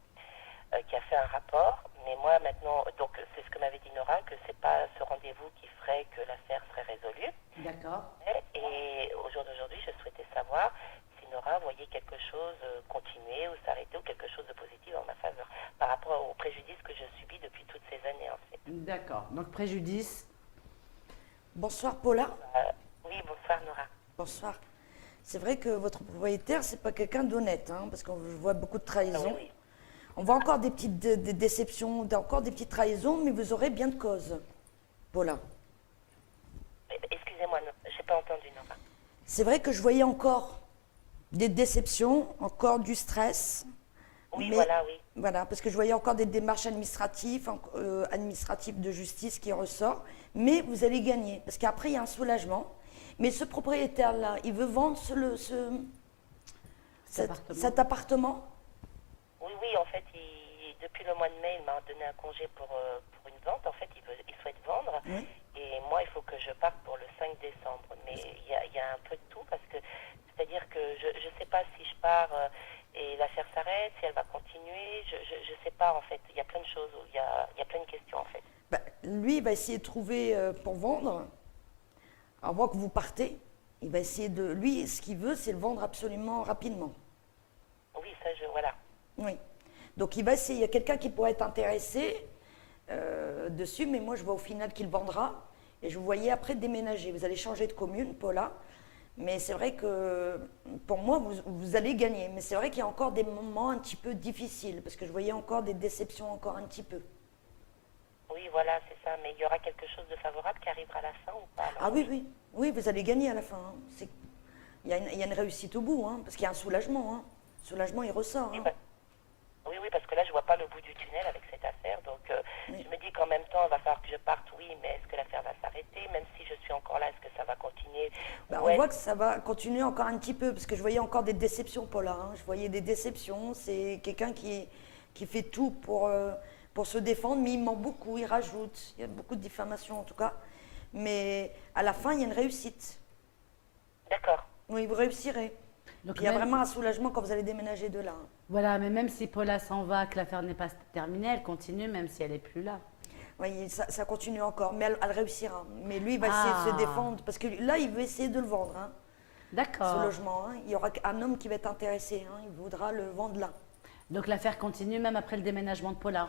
qui a fait un rapport. Mais moi, maintenant, donc c'est ce que m'avait dit Nora, que c'est pas ce rendez-vous qui ferait que l'affaire serait résolue. D'accord. Et au jour d'aujourd'hui, je souhaitais savoir si Nora voyez quelque chose continuer ou s'arrêter ou quelque chose de positif en ma faveur par rapport au préjudice que je subis depuis toutes ces années en fait. D'accord. Donc préjudice. Bonsoir Paula. Oui, bonsoir Nora. Bonsoir. C'est vrai que votre propriétaire, c'est pas quelqu'un d'honnête, hein, parce qu'on voit beaucoup de trahisons. Ah oui, oui. On voit encore des petites des déceptions, encore des petites trahisons, mais vous aurez bien de cause, Paula. Excusez-moi, j'ai pas entendu Nora. C'est vrai que je voyais encore des déceptions, encore du stress. Oui, mais, voilà, oui. Voilà, parce que je voyais encore des démarches administratives, administratives de justice qui ressort. Mais vous allez gagner, parce qu'après, il y a un soulagement. Mais ce propriétaire-là, il veut vendre cet appartement. Oui, oui, en fait, depuis le mois de mai, il m'a donné un congé pour une vente. En fait, il souhaite vendre. Oui. Et moi, il faut que je parte pour le 5 décembre. Mais il y a un peu de tout, parce que, c'est-à-dire que je ne sais pas si je pars et l'affaire s'arrête, si elle va continuer. Je ne sais pas, en fait. Il y a plein de choses, il y a plein de questions, en fait. Ben, lui, il va essayer de trouver pour vendre. Avant que vous partez, il va essayer de... Lui, ce qu'il veut, c'est le vendre absolument rapidement. Oui, ça, voilà. Oui. Donc, il va essayer. Il y a quelqu'un qui pourrait être intéressé dessus, mais moi, je vois au final qu'il vendra. Et je vous voyais après déménager. Vous allez changer de commune, Paula. Mais c'est vrai que, pour moi, vous allez gagner. Mais c'est vrai qu'il y a encore des moments un petit peu difficiles, parce que je voyais encore des déceptions encore un petit peu. Oui, voilà, c'est ça. Mais il y aura quelque chose de favorable qui arrivera à la fin ou pas alors? Ah oui, oui. Oui, vous allez gagner à la fin. Hein. Il y a une réussite au bout, hein, parce qu'il y a un soulagement. Hein. Le soulagement, il ressort. Oui, Hein. oui, oui, parce que là, je ne vois pas le bout du tunnel avec cette affaire. Donc, Oui. je me dis qu'en même temps, il va falloir que je parte, oui, mais est-ce que l'affaire va s'arrêter? Même si je suis encore là, est-ce que ça va continuer? Ben, Ou on est-ce- voit que ça va continuer encore un petit peu, parce que je voyais encore des déceptions, Paula. Hein. Je voyais des déceptions. C'est quelqu'un qui fait tout pour se défendre, mais il ment beaucoup, il rajoute. Il y a beaucoup de diffamation, en tout cas. Mais à la fin, il y a une réussite. D'accord. Oui, vous réussirez. Donc Puis il y a même- vraiment un soulagement quand vous allez déménager de là. Hein. Voilà, mais même si Paula s'en va, que l'affaire n'est pas terminée, elle continue même si elle n'est plus là. Oui, ça continue encore, mais elle réussira. Mais lui, il va essayer de se défendre, parce que là, il veut essayer de le vendre, hein, ce D'accord. logement. Hein. Il y aura un homme qui va être intéressé, hein, il voudra le vendre là. Donc l'affaire continue même après le déménagement de Paula.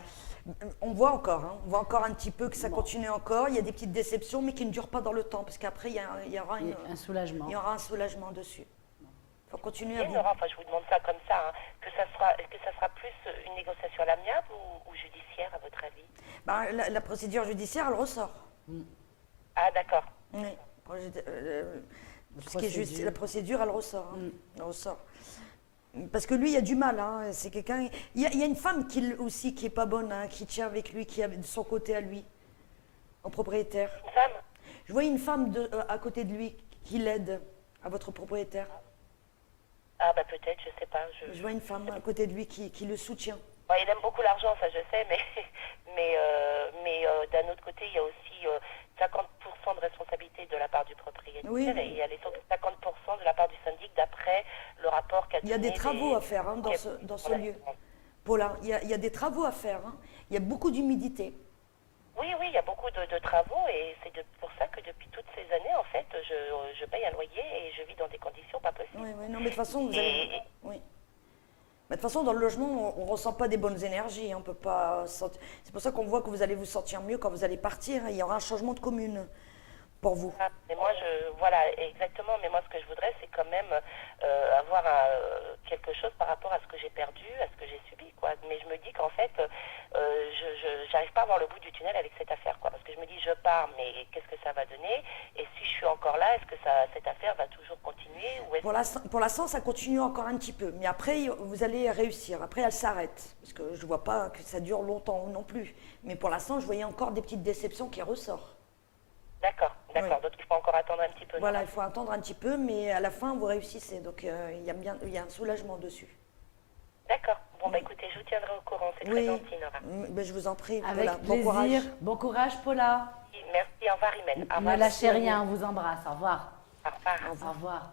On voit encore, hein, on voit encore un petit peu que ça Bon. continue encore. Il y a des petites déceptions, mais qui ne durent pas dans le temps, parce qu'après, il y aura Un soulagement. il y aura un soulagement dessus. Il faut continuer à Et vivre. Nora, enfin, je vous demande ça comme ça, hein, est-ce que ça sera plus une négociation à l'amiable ou judiciaire, à votre avis? Ben, la procédure judiciaire, elle ressort. Ah, d'accord. Oui. Ce qui est juste, la procédure, elle ressort. Hein. Elle ressort. Parce que lui, il a du mal. Hein. C'est quelqu'un. Il y a une femme aussi qui est pas bonne, hein, qui tient avec lui, qui a de son côté à lui, au propriétaire. Une femme? Je vois une femme à côté de lui qui l'aide à votre propriétaire. Ah, bah peut-être, je sais pas. Je vois une femme à côté de lui qui le soutient. Bon, il aime beaucoup l'argent, ça je sais, mais d'un autre côté, il y a aussi 50% de responsabilité de la part du propriétaire Oui. et il y a les autres 50% de la part du syndic d'après le rapport qu'a Il y a donné des travaux à faire hein, dans ce lieu. Paula, il y a des travaux à faire. Hein. Il y a beaucoup d'humidité. Oui, oui, il y a beaucoup de travaux et c'est pour ça que depuis toutes ces années, en fait, je paye un loyer et je vis dans des conditions pas possibles. Oui, oui, non, mais de toute façon, vous allez. Oui. Mais de toute façon, dans le logement, on ne ressent pas des bonnes énergies. Hein, on peut pas sentir... C'est pour ça qu'on voit que vous allez vous sentir mieux quand vous allez partir. Hein, il y aura un changement de commune pour vous. Ah, mais moi, voilà, exactement. Mais moi, ce que je voudrais, c'est quand même avoir quelque chose par rapport à ce que j'ai perdu, à ce que j'ai subi, quoi. Mais je me dis qu'en fait, je n'arrive pas à voir le bout du tunnel avec cette affaire, quoi. Parce que je me dis, je pars, mais qu'est-ce que ça va donner? Et si je suis encore là, est-ce que cette affaire va toujours continuer ou Pour l'instant, ça continue encore un petit peu. Mais après, vous allez réussir. Après, elle s'arrête. Parce que je ne vois pas que ça dure longtemps non plus. Mais pour l'instant, je voyais encore des petites déceptions qui ressortent. D'accord. Oui. Donc il faut encore attendre un petit peu. Voilà, non? il faut attendre un petit peu, mais à la fin, vous réussissez. Donc, il y a un soulagement dessus. D'accord. Bon, bah écoutez, je vous tiendrai au courant. C'est très gentil, Nora. Ben, je vous en prie. Avec Voilà. plaisir. Bon courage. Bon courage, Paula. Merci, au revoir, Imen. Au Ne revoir. lâchez rien, on vous embrasse. Au revoir. Au revoir. Au revoir.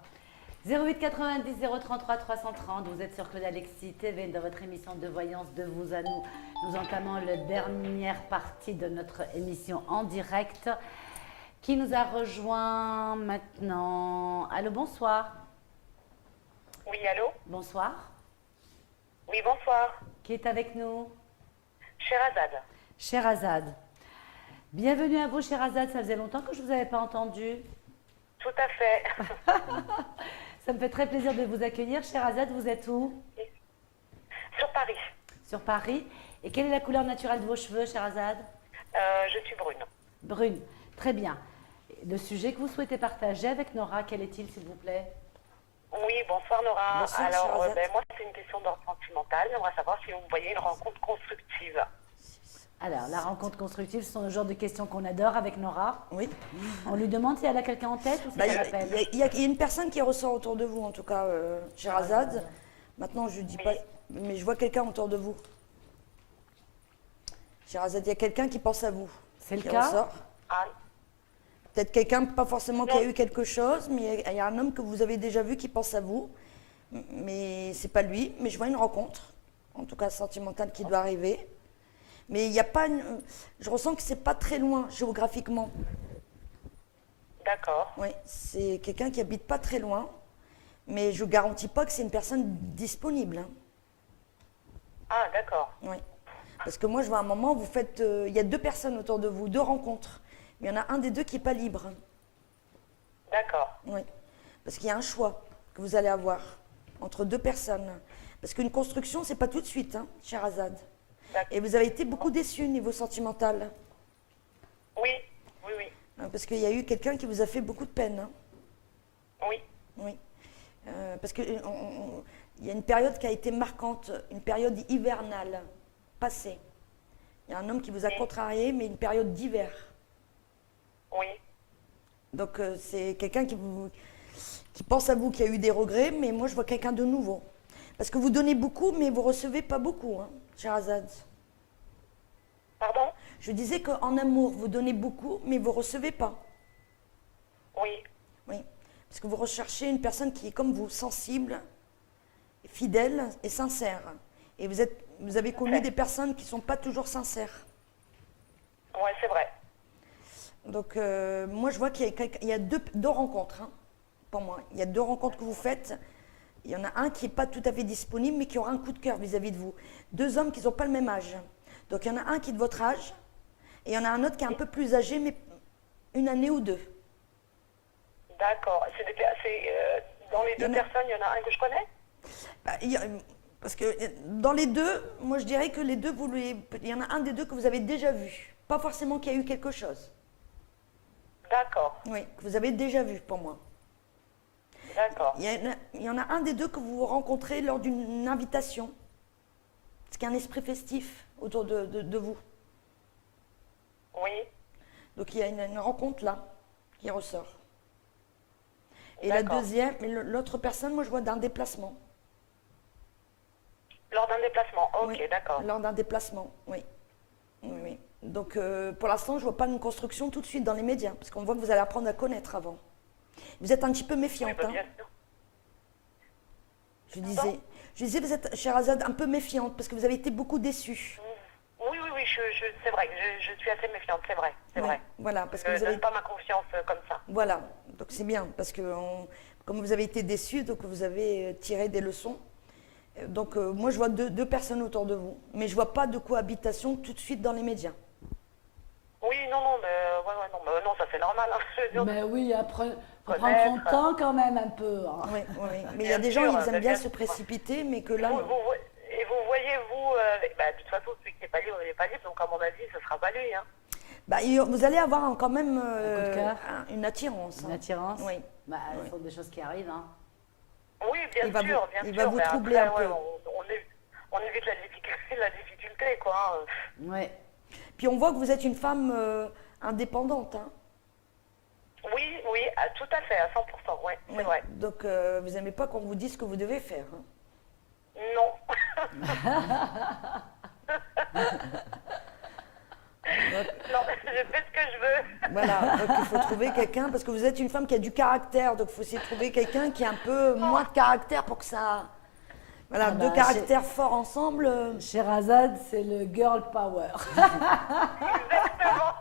08 90 033 330, vous êtes sur Claude Alexis TV dans votre émission de voyance de vous à nous. Nous entamons la dernière partie de notre émission en direct. Qui nous a rejoint maintenant? Allô, bonsoir. Oui, allô? Bonsoir. Oui, bonsoir. Qui est avec nous? Sherazade. Sherazade. Bienvenue à vous, Sherazade. Ça faisait longtemps que je ne vous avais pas entendu. Tout à fait. Ça me fait très plaisir de vous accueillir. Sherazade, vous êtes où? Sur Paris. Sur Paris. Et quelle est la couleur naturelle de vos cheveux, Sherazade? Je suis brune. Brune. Très bien. Le sujet que vous souhaitez partager avec Nora, quel est-il, s'il vous plaît? Oui, bonsoir Nora. Bonsoir, Alors, Sherazade. moi, c'est une question d'ordre sentimental. J'aimerais savoir si vous voyez une rencontre constructive. Alors, la rencontre constructive, ce sont le genre de questions qu'on adore avec Nora. Oui. On lui demande si elle a quelqu'un en tête ou si Bah, elle appelle. il y a une personne qui ressort autour de vous, en tout cas, Sherazade. Maintenant, je dis pas, mais je vois quelqu'un autour de vous. Sherazade, il y a quelqu'un qui pense à vous. C'est le qui cas? ressort. Ah, Peut-être quelqu'un, pas forcément qui a eu quelque chose, mais il y a un homme que vous avez déjà vu qui pense à vous. Mais c'est pas lui. Mais je vois une rencontre, en tout cas sentimentale, qui doit arriver. Mais il n'y a pas. Je ressens que c'est pas très loin géographiquement. d'accord. Oui, c'est quelqu'un qui habite pas très loin. Mais je garantis pas que c'est une personne disponible, hein. Ah, d'accord. Oui. Parce que moi, je vois un moment, vous faites. Il y a deux personnes autour de vous, deux rencontres. Mais il y en a un des deux qui n'est pas libre. D'accord. Oui. Parce qu'il y a un choix que vous allez avoir entre deux personnes. Parce qu'une construction, c'est pas tout de suite, hein, Sherazade. D'accord. Et vous avez été beaucoup déçu au niveau sentimental. Oui, oui, oui. Hein, parce qu'il y a eu quelqu'un qui vous a fait beaucoup de peine, hein. Oui, Oui. Parce qu'il y a une période qui a été marquante, une période hivernale, passée. Il y a un homme qui vous a contrarié, mais une période d'hiver. oui. Donc c'est quelqu'un qui pense à vous, qui a eu des regrets, mais moi je vois quelqu'un de nouveau. Parce que vous donnez beaucoup, mais vous recevez pas beaucoup, hein, Sherazade. Pardon? Je disais qu'en amour, vous donnez beaucoup, mais vous recevez pas. Oui, Oui. Parce que vous recherchez une personne qui est comme vous, sensible, fidèle et sincère. Et vous avez connu des personnes qui ne sont pas toujours sincères. ouais, c'est vrai. Donc, moi, je vois qu'il y a deux rencontres, hein, pour moi. Il y a deux rencontres que vous faites. Il y en a un qui n'est pas tout à fait disponible, mais qui aura un coup de cœur vis-à-vis de vous. Deux hommes qui n'ont pas le même âge. Donc, il y en a un qui est de votre âge, et il y en a un autre qui est un peu plus âgé, mais une année ou deux. D'accord. Dans les Il y deux en a- personnes, il y en a un que je connais? Bah, parce que dans les deux, moi, je dirais que les deux, il y en a un des deux que vous avez déjà vu. Pas forcément qu'il y a eu quelque chose. D'accord, Oui, que vous avez déjà vu, pour moi. d'accord. Il y en a un des deux que vous rencontrez lors d'une invitation. Parce qu'il y a un esprit festif autour de vous. Oui, Donc il y a une rencontre là qui ressort. Et la D'accord. deuxième, mais l'autre personne, moi je vois d'un déplacement. lors d'un déplacement. Ok, Oui, d'accord. lors d'un déplacement, oui. Oui, oui. Donc pour l'instant, je ne vois pas une construction tout de suite dans les médias. Parce qu'on voit que vous allez apprendre à connaître avant. Vous êtes un petit peu méfiante, Oui, bah, hein. bien sûr. Je disais, vous êtes, Sherazade, un peu méfiante parce que vous avez été beaucoup déçue. Oui, oui, oui, c'est vrai que je suis assez méfiante, c'est vrai, c'est Oui, vrai. voilà, parce Je que ne vous avez donne pas ma confiance comme ça. Voilà, donc c'est bien, parce que comme vous avez été déçus, donc vous avez tiré des leçons. Donc moi je vois deux personnes autour de vous, mais je vois pas de cohabitation tout de suite dans les médias. Oui, non, non, ça c'est normal. Hein, je veux dire. Mais oui, après, faut prendre son Connaître. temps quand même un peu, hein. Oui, oui, oui. Mais il y a Bien des gens, sûr, ils aiment bien bien se sûr. précipiter, mais que là, Vous, non. et vous voyez, vous, de toute façon, celui qui n'est pas libre, il n'est pas libre, donc à mon avis, ce ne sera pas lui. Hein. Bah, vous allez avoir quand même coup de cœur. une attirance. Une hein. attirance. Oui. Bah, Oui. ce sont des choses qui arrivent, hein. Oui, bien Il va sûr, vous- bien il sûr. va vous mais troubler après, un peu. On évite la difficulté, quoi. Hein. Ouais. Puis on voit que vous êtes une femme indépendante, hein. Oui, oui, tout à fait, à 100%, ouais, c'est Oui. vrai. Donc vous n'aimez pas qu'on vous dise ce que vous devez faire, hein. Non. Non, je fais ce que je veux. Voilà, donc il faut trouver quelqu'un, parce que vous êtes une femme qui a du caractère, donc il faut essayer de trouver quelqu'un qui a un peu moins de caractère pour que ça... Voilà, Ah deux bah, caractères forts ensemble. Sherazade, c'est le girl power. Exactement.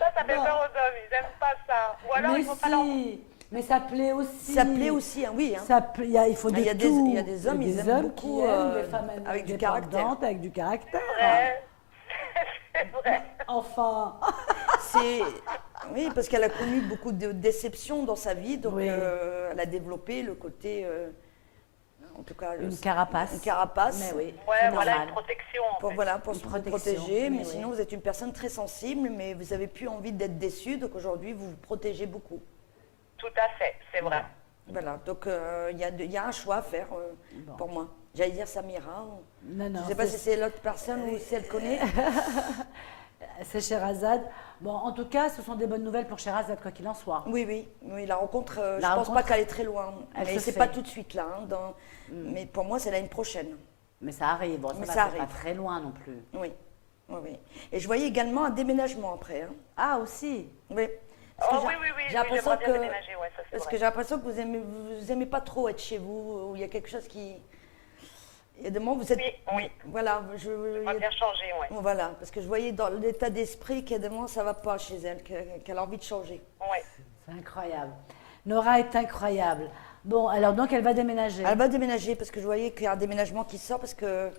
Ça fait Bon. peur aux hommes, ils n'aiment pas ça. Ou alors Mais ils vont pas leur... si, Mais ça plaît aussi. Ça plaît aussi, hein, oui. Hein. Il faut de Il y a des- tout. il y a des hommes, Il y a ils des aiment hommes beaucoup, qui aiment les femmes avec du indépendantes, caractère. avec du caractère. Ouais. C'est vrai. Enfin, C'est oui, parce qu'elle a connu beaucoup de déceptions dans sa vie, donc Oui. elle a développé le côté, en tout cas, une carapace. une carapace. Mais oui, Ouais, c'est voilà, normal. une protection. En Pour, fait. voilà, pour Une se protection, protéger, mais mais sinon oui. vous êtes une personne très sensible, mais vous avez plus envie d'être déçue, donc aujourd'hui vous vous protégez beaucoup. Tout à fait, c'est vrai. Voilà, donc il y a un choix à faire pour moi. J'allais dire Samira, Non, non, je ne sais pas si c'est l'autre personne ou si elle connaît. c'est Sherazade. Bon, en tout cas, ce sont des bonnes nouvelles pour Sherazade, quoi qu'il en soit. Oui, oui, oui, la rencontre, je La ne pense rencontre, pas qu'elle est très loin, elle mais se c'est fait. pas tout de suite là, hein, mais pour moi c'est l'année prochaine. Mais ça arrive, bon, Mais ça ça va, c'est pas arrive. très loin non plus. Oui, oui, oui. Et je voyais également un déménagement après. Hein. Ah, aussi. Oui. Parce que Oh oui, oui, oui, j'ai l'impression j'aimerais bien que, déménager, ouais, ça c'est parce vrai. que j'ai l'impression que vous aimez pas trop être chez vous, où il y a quelque chose qui... Et de moi, vous êtes... Oui, oui. Voilà, J'aimerais bien changer, ouais. voilà, parce que je voyais dans l'état d'esprit qu'à de moi, ça va pas chez elle, qu'elle a envie de changer. Ouais. C'est incroyable. Nora est incroyable. Bon, alors donc elle va déménager. Elle va déménager parce que je voyais qu'il y a un déménagement qui sort parce que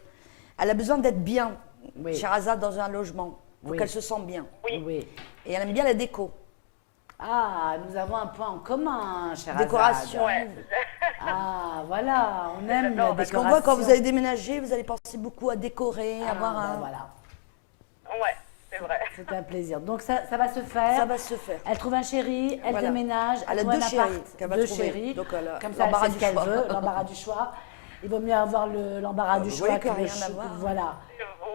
elle a besoin d'être bien, Oui. Sherazade, dans un logement, pour Oui. qu'elle se sente bien. Oui. Oui. Et elle aime bien la déco, Ah, nous avons un point en commun, Sherazade. décoration. Ouais. Ah, voilà, on aime la J'adore, Parce décoration. qu'on voit quand vous allez déménager, vous allez penser beaucoup à décorer, Ah, avoir ben un... voilà, Ouais, c'est vrai. c'est un plaisir. Donc ça va se faire. Ça va se faire. Elle trouve un chéri, elle Voilà. déménage, Elle a trouve deux un chéris appart, qu'elle va deux trouver. chéris. Donc, elle a Comme ça, elle l'embarras sait ce du qu'elle choix. veut, l'embarras du choix. Il vaut mieux avoir l'embarras du vous choix voyez que qu'il y a le rien à choix. voir. Voilà,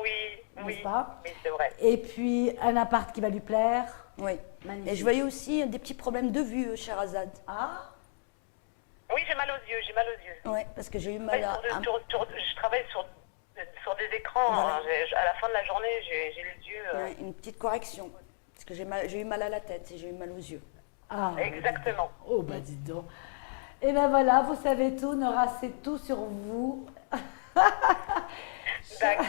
Oui, oui. n'est-ce pas? Oui, c'est vrai. Et puis un appart qui va lui plaire. Oui. Magnifique. Et je voyais aussi des petits problèmes de vue, Sherazade. Ah, Oui, j'ai mal aux yeux, j'ai mal aux yeux. Oui, parce que j'ai eu Ouais, mal à... je travaille sur des écrans. Voilà. Hein. À la fin de la journée, j'ai les yeux. Ouais, une petite correction. Parce que j'ai eu mal à la tête et j'ai eu mal aux yeux. ah. Exactement. Oh, bah dites donc. Et ben voilà, vous savez tout, Nora sait tout sur vous. D'accord.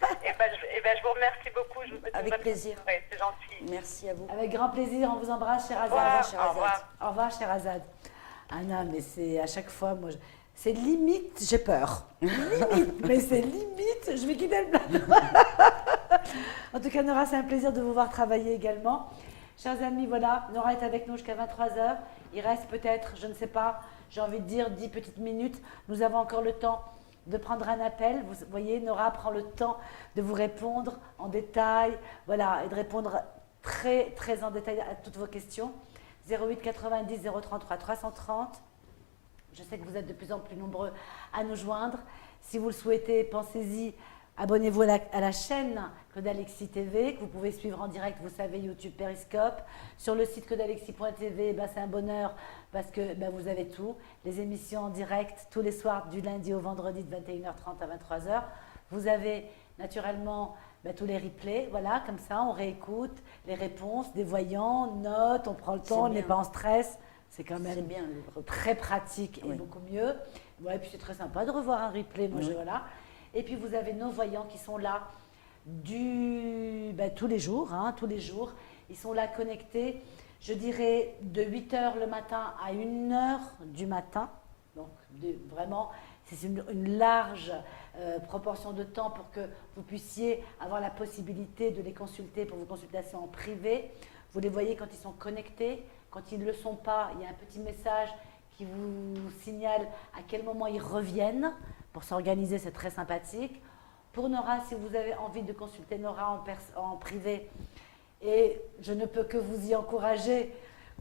Je vous remercie beaucoup. Je vous souhaite une Avec bonne plaisir. soirée, c'est gentil. Merci à vous. Avec grand plaisir, on vous embrasse, Sherazade. Au revoir. Sherazade. Au revoir. Au revoir, Sherazade. Ah non, mais c'est à chaque fois, moi, c'est limite, j'ai peur. Limite, mais c'est limite, je vais quitter le plateau. En tout cas, Nora, c'est un plaisir de vous voir travailler également. Chers amis, voilà, Nora est avec nous jusqu'à 23h. Il reste peut-être, je ne sais pas, j'ai envie de dire 10 petites minutes. Nous avons encore le temps de prendre un appel. Vous voyez, Nora prend le temps de vous répondre en détail, voilà, et de répondre très, très en détail à toutes vos questions. 08 90 033 330. Je sais que vous êtes de plus en plus nombreux à nous joindre. Si vous le souhaitez, pensez-y. Abonnez-vous à la chaîne Claude Alexis TV, que vous pouvez suivre en direct, vous savez, YouTube, Periscope. Sur le site claudealexis.tv, c'est un bonheur parce que vous avez tout. Les émissions en direct tous les soirs du lundi au vendredi de 21h30 à 23h. Vous avez naturellement tous les replays, voilà, comme ça, on réécoute les réponses des voyants, notes, on prend le temps, on n'est bien. pas en stress. C'est quand C'est même bien le repas. très pratique et Oui. beaucoup mieux. Ouais, et puis c'est très sympa de revoir un replay, moi, voilà. Et puis vous avez nos voyants qui sont là tous les jours, tous les jours. Ils sont là connectés, je dirais, de 8h le matin à 1h du matin. Donc vraiment, c'est une large proportion de temps pour que vous puissiez avoir la possibilité de les consulter pour vos consultations en privé. Vous les voyez quand ils sont connectés. Quand ils ne le sont pas, il y a un petit message qui vous signale à quel moment ils reviennent. Pour s'organiser, c'est très sympathique. Pour Nora, si vous avez envie de consulter Nora en privé, et je ne peux que vous y encourager,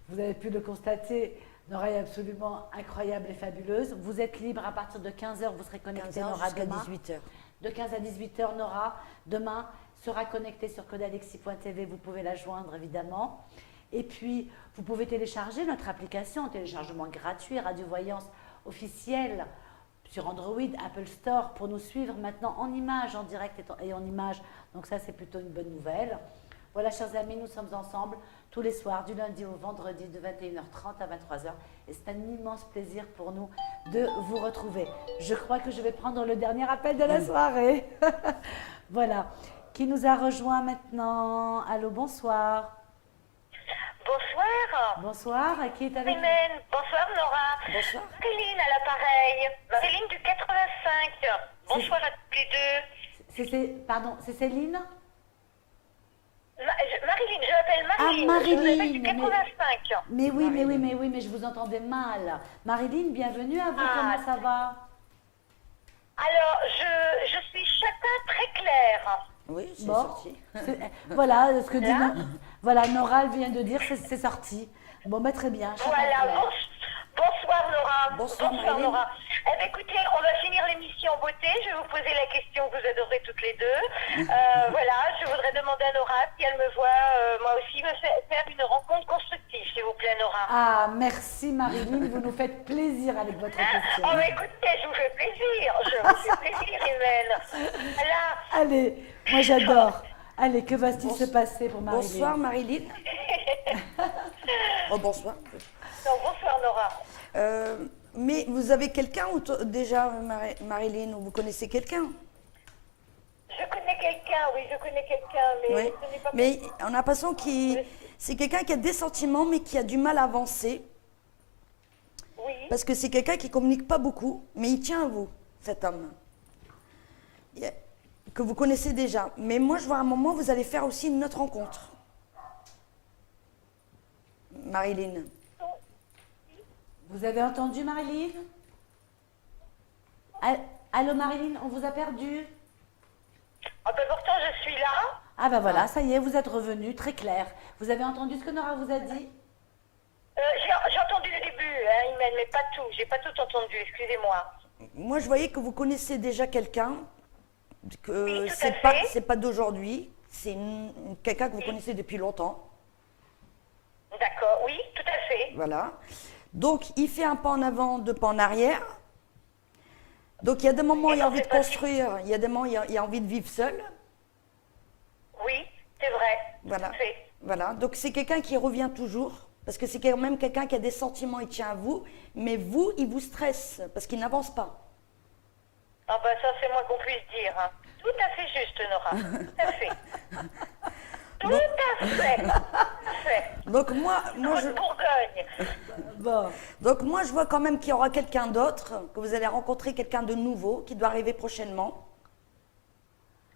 vous avez pu le constater, Nora est absolument incroyable et fabuleuse. Vous êtes libre à partir de 15h, vous serez connecté 15h Nora jusqu'à demain. 18h. De 15 à 18h, Nora, demain, sera connectée sur claudealexis.tv. Vous pouvez la joindre, évidemment. Et puis, vous pouvez télécharger notre application, téléchargement gratuit, Radio Voyance officielle, sur Android, Apple Store, pour nous suivre maintenant en images, en direct et en images. Donc ça, c'est plutôt une bonne nouvelle. Voilà, chers amis, nous sommes ensemble tous les soirs, du lundi au vendredi, de 21h30 à 23h. Et c'est un immense plaisir pour nous de vous retrouver. Je crois que je vais prendre le dernier appel de la soirée. Voilà. Qui nous a rejoint maintenant? Allô, bonsoir. Bonsoir. Bonsoir, qui est avec Imen. Bonsoir Nora. Bonsoir. Marilyn à l'appareil. Marilyn du 85. Bonsoir à tous les deux. Pardon, c'est Céline? Marilyn, je m'appelle Marilyn. Ah, Je vous appelle Marilyn, du 85. Mais oui, mais je vous entendais mal. Marilyn, bienvenue à vous, Ah. comment ça va? Alors, je suis châtain très clair. Oui, c'est Bon, sorti. voilà ce que dit Là. voilà, Nora elle vient de dire, c'est sorti. Bon, bah très bien. chacun Voilà, clair. bonsoir Nora. Bonsoir, Marilyn. Nora. Eh bien, écoutez, on va finir l'émission en beauté. Je vais vous poser la question que vous adorez toutes les deux. Voilà, je voudrais demander à Nora si elle me voit, moi aussi, me faire une rencontre constructive, s'il vous plaît, Nora. Ah, merci Marilyn, vous nous faites plaisir avec votre question. Oh, mais écoutez, je vous fais plaisir. Je vous fais plaisir, Imen. Voilà. Allez, moi j'adore. Allez, que va-t-il se passer pour Marilyn? Bonsoir Marilyn. Oh, bonsoir. Non, bonsoir, Nora. Mais vous avez quelqu'un déjà, Marilyn, ou vous connaissez quelqu'un? Je connais quelqu'un, oui, je connais quelqu'un, mais Oui. ce n'est pas Mais on a l'impression que c'est quelqu'un qui a des sentiments, mais qui a du mal à avancer. Oui. Parce que c'est quelqu'un qui communique pas beaucoup, mais il tient à vous, cet homme. Que vous connaissez déjà. Mais moi, je vois à un moment, vous allez faire aussi une autre rencontre. Marilyn. Vous avez entendu Marilyn? Allô Marilyn, on vous a perdu? Ah ben pourtant, je suis là. Ah ben voilà, ça y est, vous êtes revenu, très clair. Vous avez entendu ce que Nora vous a dit? J'ai entendu le début, hein, Imen, mais pas tout. J'ai pas tout entendu, excusez-moi. Moi, je voyais que vous connaissez déjà quelqu'un, que Oui, tout à c'est fait. pas d'aujourd'hui, c'est quelqu'un que vous connaissez depuis longtemps. D'accord, oui, tout à fait. Voilà. Donc, il fait un pas en avant, deux pas en arrière. Donc, il y a des moments où il a envie de construire, il y a des moments où il a envie de vivre seul. Oui, c'est vrai. Voilà. Tout à fait. Voilà. Donc, c'est quelqu'un qui revient toujours. Parce que c'est quand même quelqu'un qui a des sentiments, il tient à vous. Mais vous, il vous stresse parce qu'il n'avance pas. Ah ben ça, c'est moins qu'on puisse dire. Hein. Tout à fait juste, Nora. Tout à fait. Tout à fait. Tout à fait. Donc, moi Côte Bourgogne. Bon, Donc moi, je vois quand même qu'il y aura quelqu'un d'autre, que vous allez rencontrer quelqu'un de nouveau qui doit arriver prochainement.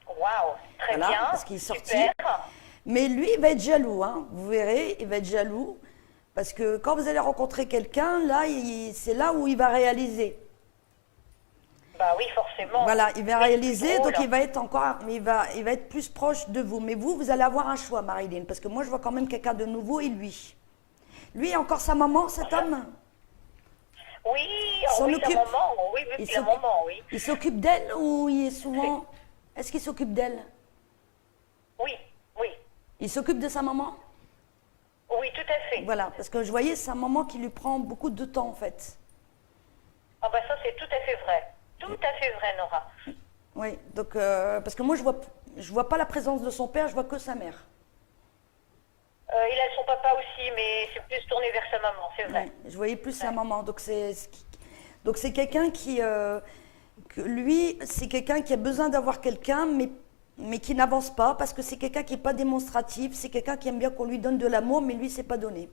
Waouh, très Voilà, bien. parce qu'il est sorti. Super. Mais lui, il va être jaloux, hein. Vous verrez, il va être jaloux. Parce que quand vous allez rencontrer quelqu'un, là, c'est là où il va réaliser. Bah oui, forcément. Voilà, il va réaliser, drôle. donc il va être encore, il va être plus proche de vous. Mais vous allez avoir un choix, Marilyn, parce que moi, je vois quand même quelqu'un de nouveau et lui. Lui, il a encore sa maman, cet homme? Oui, S'en oui, occupe. la maman. Oui, oui, Il c'est la s'occupe- maman, oui. Il s'occupe d'elle ou il est souvent... Est-ce qu'il s'occupe d'elle? Oui, oui. Il s'occupe de sa maman? Oui, tout à fait. Voilà, parce que je voyais sa maman qui lui prend beaucoup de temps, en fait. Ah bah ça, c'est tout à fait vrai. Tout à fait vrai, Nora. Oui, donc, parce que moi, je vois pas la présence de son père, je vois que sa mère. Il a son papa aussi, mais c'est plus tourné vers sa maman, c'est vrai. Ouais, je voyais plus sa maman. Donc c'est quelqu'un qui, que lui, c'est quelqu'un qui a besoin d'avoir quelqu'un, mais qui n'avance pas, parce que c'est quelqu'un qui n'est pas démonstratif, c'est quelqu'un qui aime bien qu'on lui donne de l'amour, mais lui, c'est pas donné.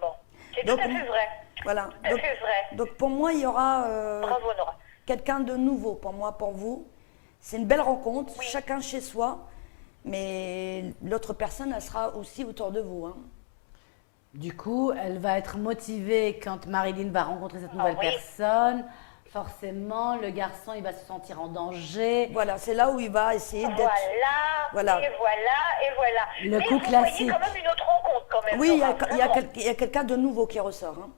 Bon, c'est tout Donc, à fait vrai. Voilà. Tout à fait vrai. Donc pour moi, il y aura Bravo, Nora. quelqu'un de nouveau, pour moi, pour vous. C'est une belle rencontre, chacun chez soi, mais l'autre personne, elle sera aussi autour de vous. Hein. du coup, elle va être motivée quand Marilyn va rencontrer cette nouvelle oui. personne. Forcément, le garçon, il va se sentir en danger. Voilà, c'est là où il va essayer d'être... Voilà, Voilà. et voilà, et voilà. Le Mais coup vous classique. voyez quand même une autre rencontre, quand même. Oui, il y a, Nora, il y a vraiment. il y a quelqu'un de nouveau qui ressort. Hein.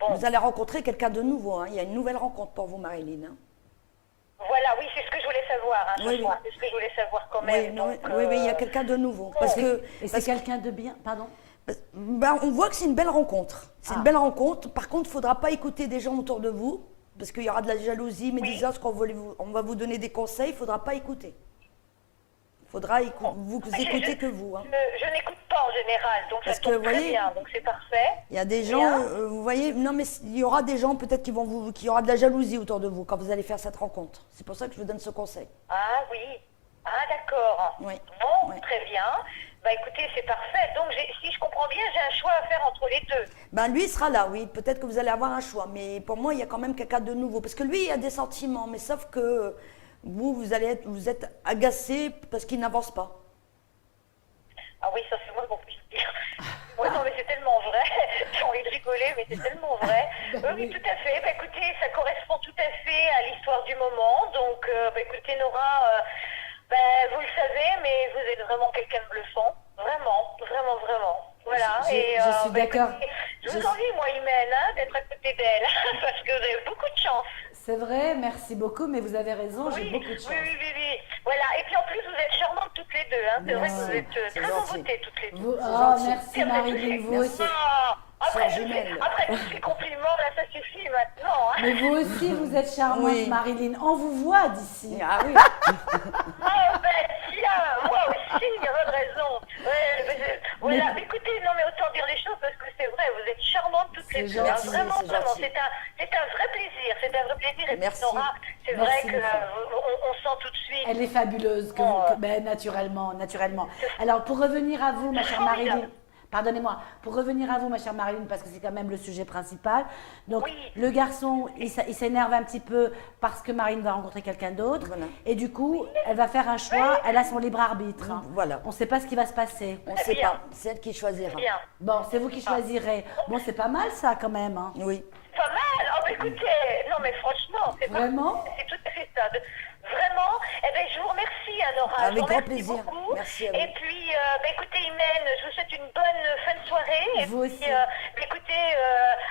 Bon, Vous allez rencontrer quelqu'un de nouveau. Hein. Il y a une nouvelle rencontre pour vous, Marilyn. Hein. voilà, oui, c'est ce que je voulais savoir, hein, ce Oui, soir. C'est ce que je voulais savoir quand Oui, même. non, donc, oui, il y a quelqu'un de nouveau. Parce que, Et c'est quelqu'un de bien, pardon? ben, on voit que c'est une belle rencontre. C'est Ah. une belle rencontre. Par contre, il ne faudra pas écouter des gens autour de vous, parce qu'il y aura de la jalousie, mais des autres, on va vous donner des conseils, il ne faudra pas écouter. Il faudra vous écouter que vous. Hein. Je n'écoute pas en général, donc Parce ça que, tombe très voyez, bien, donc c'est parfait. Il y a des Bien. gens, vous voyez, non mais il y aura des gens peut-être qui aura de la jalousie autour de vous quand vous allez faire cette rencontre. C'est pour ça que je vous donne ce conseil. Ah oui, ah d'accord. Oui. Bon, Oui. très bien. Bah écoutez, c'est parfait. Donc si je comprends bien, j'ai un choix à faire entre les deux. Ben lui, il sera là, oui. Peut-être que vous allez avoir un choix. Mais pour moi, il y a quand même quelqu'un de nouveau. Parce que lui, il a des sentiments. Mais sauf que vous êtes agacé parce qu'il n'avance pas. Ah oui, ça c'est moi qu'on puisse dire. Ouais, non, mais c'est tellement vrai. J'ai envie de rigoler, mais c'est tellement vrai. Oui, tout à fait. Bah, écoutez, ça correspond tout à fait à l'histoire du moment. Donc, bah, écoutez, Nora, bah, vous le savez, mais vous êtes vraiment quelqu'un de bluffant. Vraiment, vraiment, vraiment. Voilà. Je suis bah, d'accord. écoutez, je vous envie, moi, Imen, hein, d'être à côté d'elle. Parce que vous avez beaucoup de chance. C'est vrai, merci beaucoup, mais vous avez raison, j'ai beaucoup de chance. Oui. Voilà. Et puis en plus, vous êtes charmantes toutes les deux. Hein. C'est vrai que vous êtes c'est très gentil. envoûtées toutes les deux. Vous, C'est oh, gentil. merci Marilyn, vous aussi. Après, Sœur jumelle. après tous ces compliments, là, ça suffit maintenant. Hein. Mais vous aussi, vous êtes charmante, Oui. Marilyn. On vous voit d'ici. Ah oui. Ah ben tiens, moi aussi, il y a votre raison. Ouais, voilà, mais écoutez, non mais autant dire les choses parce que c'est vrai, vous êtes charmantes toutes les C'est deux. gentil, Vraiment, c'est vraiment, gentil. c'est un vrai plaisir, c'est un vrai plaisir. Et puis Merci. Nora, c'est Merci vrai que beaucoup. on sent tout de suite. Elle est fabuleuse, ben, naturellement. Alors, pour revenir à vous, ma chère Formidable. Marilyn, pardonnez-moi, pour revenir à vous, ma chère Marilyn, parce que c'est quand même le sujet principal. Donc, Oui. le garçon, il s'énerve un petit peu parce que Marilyn va rencontrer quelqu'un d'autre. Voilà. Et du coup, elle va faire un choix, elle a son libre arbitre. Voilà. On ne sait pas ce qui va se passer. On ne Très sait bien. pas. C'est elle qui choisira. Bien. Bon, c'est vous qui choisirez. Bon, c'est pas mal ça quand même. Hein. Oui. Pas mal. Oh, mais écoutez, non mais franchement, c'est Vraiment? C'est tout à fait ça. Vraiment, eh ben, je vous remercie, Nora. Avec Je vous grand remercie plaisir. beaucoup. Merci à vous. Et puis, bah, écoutez, Imen, je vous souhaite une bonne fin de soirée. Et Vous puis, aussi. écoutez,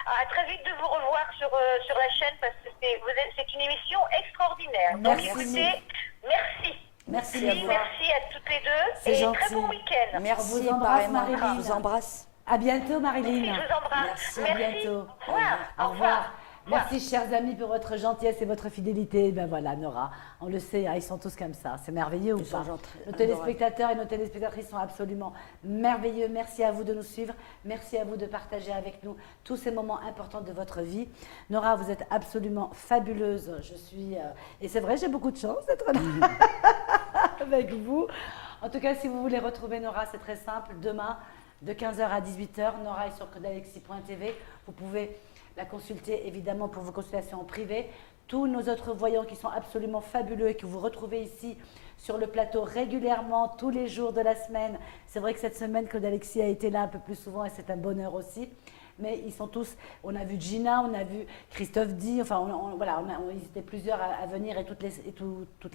à très vite de vous revoir sur la chaîne parce que c'est une émission extraordinaire. Merci. Donc, écoutez, merci. Merci à vous. Merci à toutes les deux. C'est Et gentil. très bon week-end. Merci, vous embrasse, pareillement. Marilyn. Je vous embrasse. À bientôt, Merci, Marilyn. je vous embrasse. Merci, À bientôt. Au revoir. Au revoir. Merci, chers amis, pour votre gentillesse et votre fidélité. Ben voilà, Nora, on le sait, hein, ils sont tous comme ça. C'est merveilleux ou Ils sont pas? gentils, Nos adorables. téléspectateurs et nos téléspectatrices sont absolument merveilleux. Merci à vous de nous suivre. Merci à vous de partager avec nous tous ces moments importants de votre vie. Nora, vous êtes absolument fabuleuse. Je suis... et c'est vrai, j'ai beaucoup de chance d'être là avec vous. En tout cas, si vous voulez retrouver Nora, c'est très simple. Demain, de 15h à 18h, Nora est sur codalexi.tv. Vous pouvez la consulter évidemment pour vos consultations en privé. Tous nos autres voyants qui sont absolument fabuleux et que vous retrouvez ici sur le plateau régulièrement, tous les jours de la semaine. C'est vrai que cette semaine, Claude Alexis a été là un peu plus souvent et c'est un bonheur aussi. Mais ils sont tous, on a vu Gina, on a vu Christophe Di, enfin ils étaient plusieurs à venir et toutes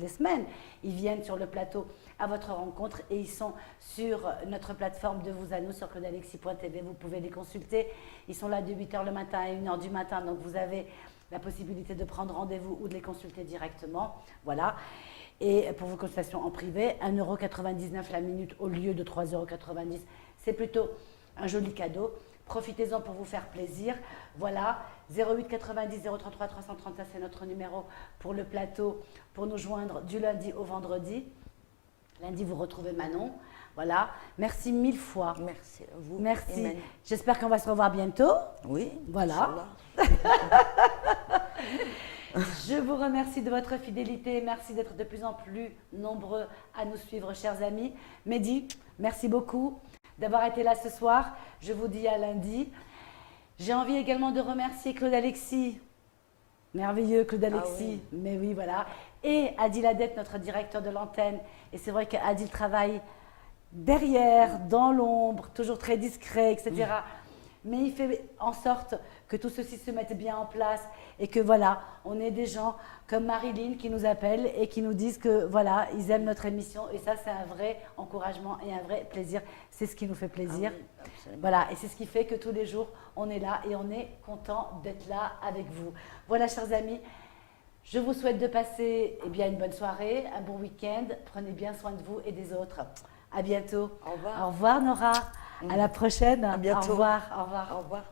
les semaines, ils viennent sur le plateau à votre rencontre et ils sont sur notre plateforme de vous à nous sur claudealexis.tv, vous pouvez les consulter, ils sont là de 8h le matin à 1h du matin, donc vous avez la possibilité de prendre rendez-vous ou de les consulter directement, voilà. Et pour vos consultations en privé, 1,99 € la minute au lieu de 3,90 €, c'est plutôt un joli cadeau. Profitez-en pour vous faire plaisir. Voilà, 08 90 033 330, ça c'est notre numéro pour le plateau, pour nous joindre du lundi au vendredi. Lundi, vous retrouvez Manon. Voilà, merci 1000 fois. Merci à vous. Merci. Emmanuel. J'espère qu'on va se revoir bientôt. Oui. Voilà. Inch'Allah. Je vous remercie de votre fidélité. Merci d'être de plus en plus nombreux à nous suivre, chers amis. Mehdi, merci beaucoup d'avoir été là ce soir. Je vous dis à lundi. J'ai envie également de remercier Claude Alexis. Merveilleux Claude Alexis. Ah oui. Mais oui, voilà. Et Adil Adette, notre directeur de l'antenne. Et c'est vrai qu'Adil travaille derrière, dans l'ombre, toujours très discret, etc. Mais il fait en sorte que tout ceci se mette bien en place et que voilà, on ait des gens comme Marilyn qui nous appellent et qui nous disent que voilà, ils aiment notre émission et ça c'est un vrai encouragement et un vrai plaisir. C'est ce qui nous fait plaisir. Ah oui, absolument. Voilà, et c'est ce qui fait que tous les jours on est là et on est content d'être là avec vous. Voilà, chers amis, je vous souhaite de passer une bonne soirée, un bon week-end. Prenez bien soin de vous et des autres. À bientôt. Au revoir. Au revoir Nora. À la prochaine. À bientôt. Au revoir. Au revoir. Au revoir.